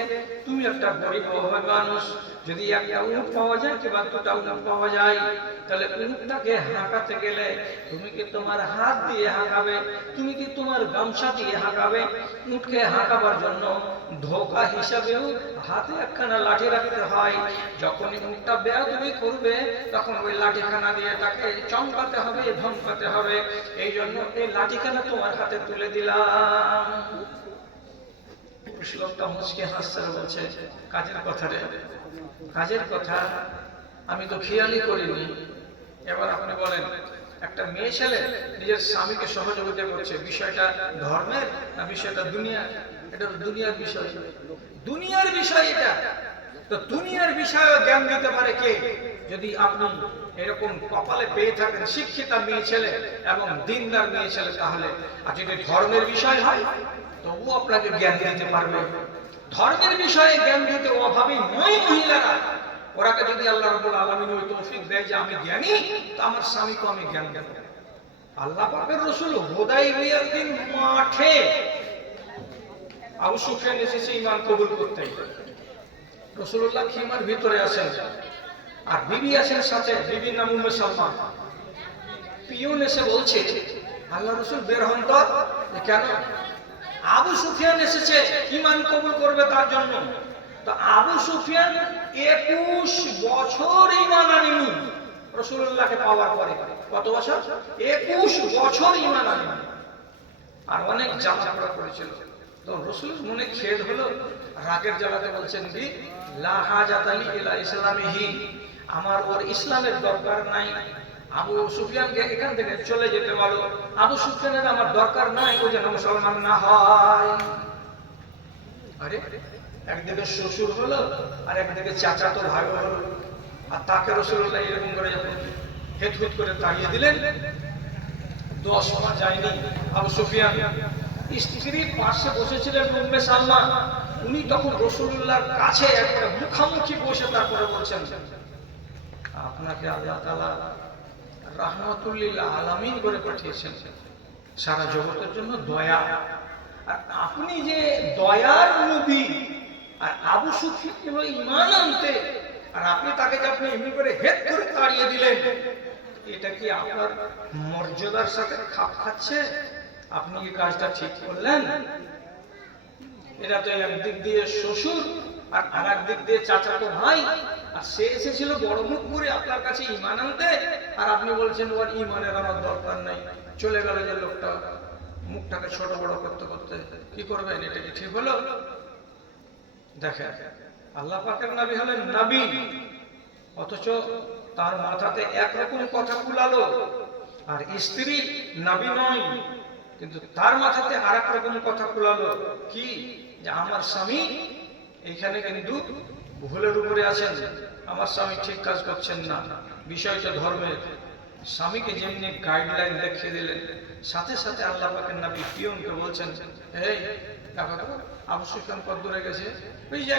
তুমি একটা গরিব অভাবী মানুষ, যদি একটা উট পাওয়া যায় কিংবা দুটা উট পাওয়া যায়, তাহলে উটটাকে হাঁকাতে গেলে তুমি কি তোমার হাত দিয়ে হাঁকাবে, তুমি কি তোমার গামছা দিয়ে হাঁকাবে? উটকে হাঁকাবার জন্য ধোকা হিসাবেও হাতে একখানা লাঠি রাখতে হয়। যখন উটটা বেয়াদবি করবে তখন ওই লাঠিখানা দিয়ে তাকে চমকাতে হবে, ধমকাতে হবে। এই জন্য এই লাঠিখানা তোমার হাতে তুলে দিলাম। শ্লোকটা মুচকে হাসছে, বলছে কাজের কথা রে, কাজের কথা আমি তো খেয়ালই করিনি। এবার আপনি বলেন, একটা মেয়ে ছেলে নিজের স্বামীকে সহযোগিতা করছে, বিষয়টা ধর্মের না বিষয়টা দুনিয়া? এটা তো দুনিয়ার বিষয়, দুনিয়ার বিষয় এটা। তো দুনিয়ার বিষয়ে জ্ঞান দিতে পারে কে? যদি আপনি এরকম কপালে পেয়ে থাকেন শিক্ষিতা মেয়ে ছেলে এবং দিনদার মেয়ে ছেলে, তাহলে। আর যদি ধর্মের বিষয় হয় তবুও আপনাকে জ্ঞান দিতে পারবে। ধর্মের বিষয়ে জ্ঞান দিতে অভাবী নয় মহিলারা। ওরাকে যদি আল্লাহ রাব্বুল আলামিন ওই তৌফিক দেয় যে আমি জ্ঞানী, তো আমার স্বামীকে আমি জ্ঞান দেব। আল্লাহ পাকের রাসূল হুদায়বিয়ার দিন মাঠে আবু সুফিয়ান এসেছে ঈমান কবুল করতে। রাসূলুল্লাহ খিমার ভিতরে আছেন আর বিবি আছেন সাথে, বিবির নাম উম্মে সালমা। পিয়ন এসে বলছে আল্লাহ রাসূল বের হন তো। কেন? আবু সুফিয়ান এসেছে ঈমান কবুল করবে তার জন্য। তো আবু সুফিয়ান 21 বছর ঈমান আনেনি রাসূলুল্লাহকে পাওয়ার পরে। কত বছর? 21 বছর ঈমান আনেনি, আর অনেক জ্বালা করেছিল। তো রাসূলের মনে খেদ হলো, রাগের জ্বালাতে বলছেন কি লা হাজাতালি ইলা ইসলামিহি, আমার ওর ইসলামের দরকার নাই। আবু সুফিয়ানকে এখান থেকে চলে যেতে বলো। আবু সুফিয়ানের আমার দরকার নাই, ও যেন মুসলমান না হয়। আরে একদিকে শ্বশুর হলো আর একদিকে চাচাতো ভাই হলো, আর তাকে রাসূলুল্লাহ এরকম করে হেটহুট করে তাড়িয়ে দিলেন। 10 মাস যায়নি আবু সুফিয়ান স্ত্রী পাশে বসেছিলেন উম্মে সালমা, উনি তখন রাসূলুল্লাহর কাছে একটা মুখামুখি বসে তারপরে বলছেন আপনাকে আল্লাহ তাআলা রাহমাতুল লিল আলামিন করে পাঠিয়েছেন, সারা জগতের জন্য দয়া। আর আপনি যে দয়ার নবী, আর আবু সুফিয়ান হলো ঈমান আনতে, আর আপনি তাকে যে আপনি এমনি করে হেড করে তাড়িয়ে দিলেন, এটা কি আপনার মর্যাদার সাথে খাপ খাচ্ছে? আপনি কি কাজটা ঠিক করলেন? এটা তো একদিক দিয়ে শ্বশুর আর আরেক দিক দিয়ে চাচাতো ভাই, আর সে এসেছিল বড় মুখ করে আপনার কাছে ঈমান আনতে, আর আপনি বলছেন ওর ঈমানের আমার দরকার নাই। চলে গেল যে লোকটা, মুখটাকে ছোট বড় করতে করতে। কি করবেন? এটা কি ঠিক হলো? দেখেন, আল্লাহ পাকের নবী হলেন নবী, অথচ তার মাথাতে একরকম কথা কুলালো, আর স্ত্রী নবী নয় কিন্তু তার মাথাতে আরেক রকম কথা কুলালো। কি? যে আমার স্বামী এইখানে কিন্তু ভুলের উপরে আছেন, আমার স্বামী ঠিক কাজ করছেন না। বিষয়টা ধর্মের। স্বামীকে যেমনি গাইডলাইন দেখিয়ে দিলেন, সাথে সাথে আল্লাহ পাকের নবী পিয়নকে বলছেন এই দেখো তো আবু সুফিয়ান কত দূরে গেছে, ওই যে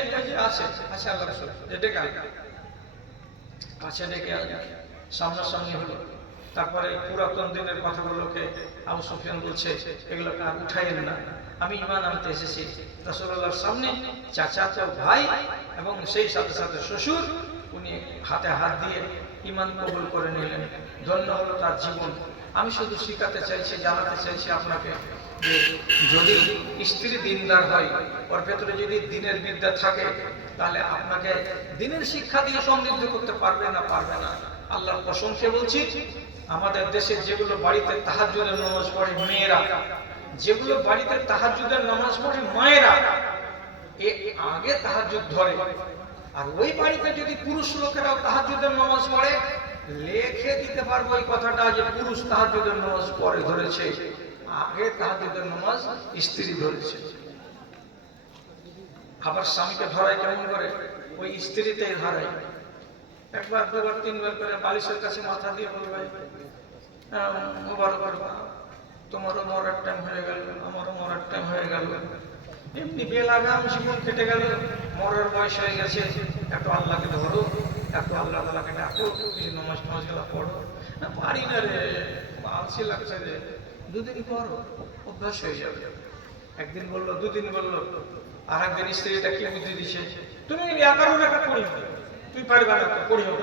আছে আছে আল্লাহ রাসূল ডেকে কাছে ডেকে সামনাসামনি হলো। তারপরে পুরাতন দিনের কথাগুলোকে আবু সুফিয়ান বলছে এগুলোকে আর উঠাইয়েন না, আমি ঈমান আনতে এসেছি রাসূলুল্লাহর সামনে। চাচাতো ভাই এবং সেই সাথে সাথে শ্বশুর, উনি হাতে হাত দিয়ে ঈমান কবুল করে নিলেন। ধন্য হলো তার জীবন। আমি শুধু শিখাতে চাইছি, জানাতে চাইছি আপনাকে যে যদি স্ত্রী দিনদার হয়, ওর ভেতরে যদি দিনের বিদ্যা থাকে, তাহলে আপনাকে দিনের শিক্ষা দিয়ে সমৃদ্ধ করতে পারবে না, পারবে না। আল্লাহর কসম খেয়ে বলছি, আমাদের দেশে যেগুলো বাড়িতে তাহাজ্জুদের নামাজ পড়ে মেয়েরা, যেগুলো বাড়িতে তাহাজ্জুদের নামাজ পড়ে মায়েরা, এ আগে তাহাজ্জুদ ধরে। আর ওই বাড়িতে যদি পুরুষ লোকেরাও তাহাজ্জুদের নামাজ পড়ে, লিখে দিতে পারবো এই কথাটা যে পুরুষ তাহাজ্জুদের নামাজ পড়ে ধরেছে, আগে তাহাজ্জুদের নামাজ স্ত্রী ধরেছে। আবার স্বামীকে ধরায় কেমন করে? ওই স্ত্রীতেই ধরায়। একবার দুবার তিনবার করে বালিশের কাছে মাথা দিয়ে বলবে তোমারও মরার টাইম হয়ে গেল, আমারও মরার টাইম হয়ে গেল, এমনি বেলাগাম জীবন কেটে গেল, মরার বয়স হয়ে গেছে, একটু আল্লাহকে ধরো, এত আল্লাহ তাআলাকে ডাকো, কিছু নামাজ টামাজগুলো পড়ো। না পারি না রে, আলসি লাগছে রে। দুদিন করো, অভ্যাস হয়ে যাবে। একদিন বললো, দুদিন বললো, আর একদিন স্ত্রীটা কি বুদ্ধি দিছে, তুমি 11 রাকাত পড়িও, তুমি পারবে না তো পড়িও,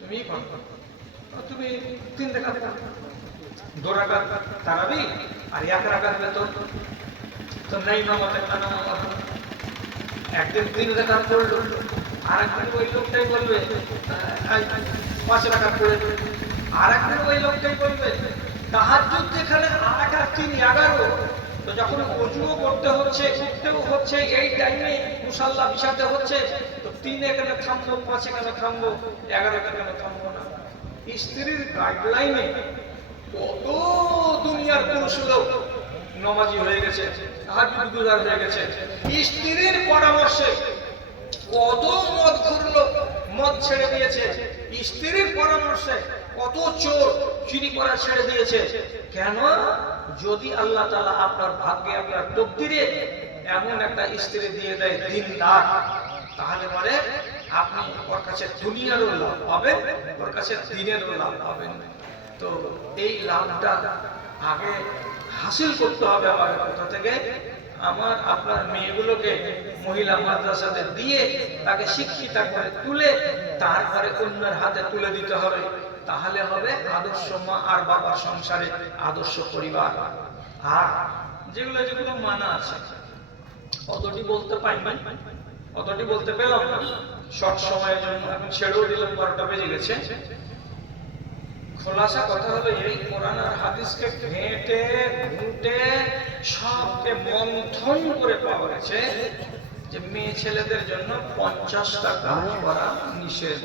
তুমি করো, তুমি 3 রাকাত, 2 রাকাত তারাবি আর 1 রাকাত বেতন তো নাই নামাতে কানা নামাজ। একদিন 3 রাকাত পড়লো, আর একদিন ওই লোকটাই বলবে 5 রাকাত পড়ে, আর একদিন ওই লোকটাই বলবে তাহাজ্জুদ যেখানে 8 আর 3 11। তো যখন ওযুও করতে হচ্ছে, উঠতেও হচ্ছে, এই টাইমে মুসাল্লা বিছাতে হচ্ছে, তো 3 কেন থামবো, 5 কেন থামবো, 11 কেন থামবো না? স্ত্রীর গাইডলাইনে কত দুনিয়ার পুরুষ লোক নমাজি হয়ে গেছে, তাহাজ্জুদ গুজার হয়ে গেছে। স্ত্রীর পরামর্শে কত মদখোর লোক মদ ছেড়ে দিয়েছে, স্ত্রীর পরামর্শে কত চোর চুরি করা ছেড়ে দিয়েছে। কেন? যদি আল্লাহ তাআলা আপনার ভাগ্যে, আপনার তকদিরে এমন একটা স্ত্রী দিয়ে দেয় দিনদার, তাহলে পরে আপনি ওর কাছে দুনিয়ারও লাভ পাবেন, ওর কাছে দিনেরও লাভ পাবেন। তো এই লাভটা আগে হাসিল করতে হবে আমাদের কোথা থেকে? আমার আপনার মেয়েগুলোকে মহিলা মাদ্রাসাতে দিয়ে তাকে শিক্ষিতা করে তুলে তারপরে অন্যের হাতে তুলে দিতে হবে। তাহলে হবে আদর্শ মা আর বাবার সংসারে আদর্শ পরিবার। আর যেগুলো যেগুলো মানা আছে অতটি বলতে পাইনি, অতটি বলতে পেলাম না শর্ট সময়ের জন্য, এখন ছেড়েও দিলাম, 12টা বেজে গেছে। খোলাসা কথা হলো এই, কোরআন আর হাদিসকে ঘেঁটে ঘুঁটে সবকে মন্থন করে পাওয়া গেছে যে মেয়ে ছেলেদের জন্য 50টা কাজ করা নিষেধ।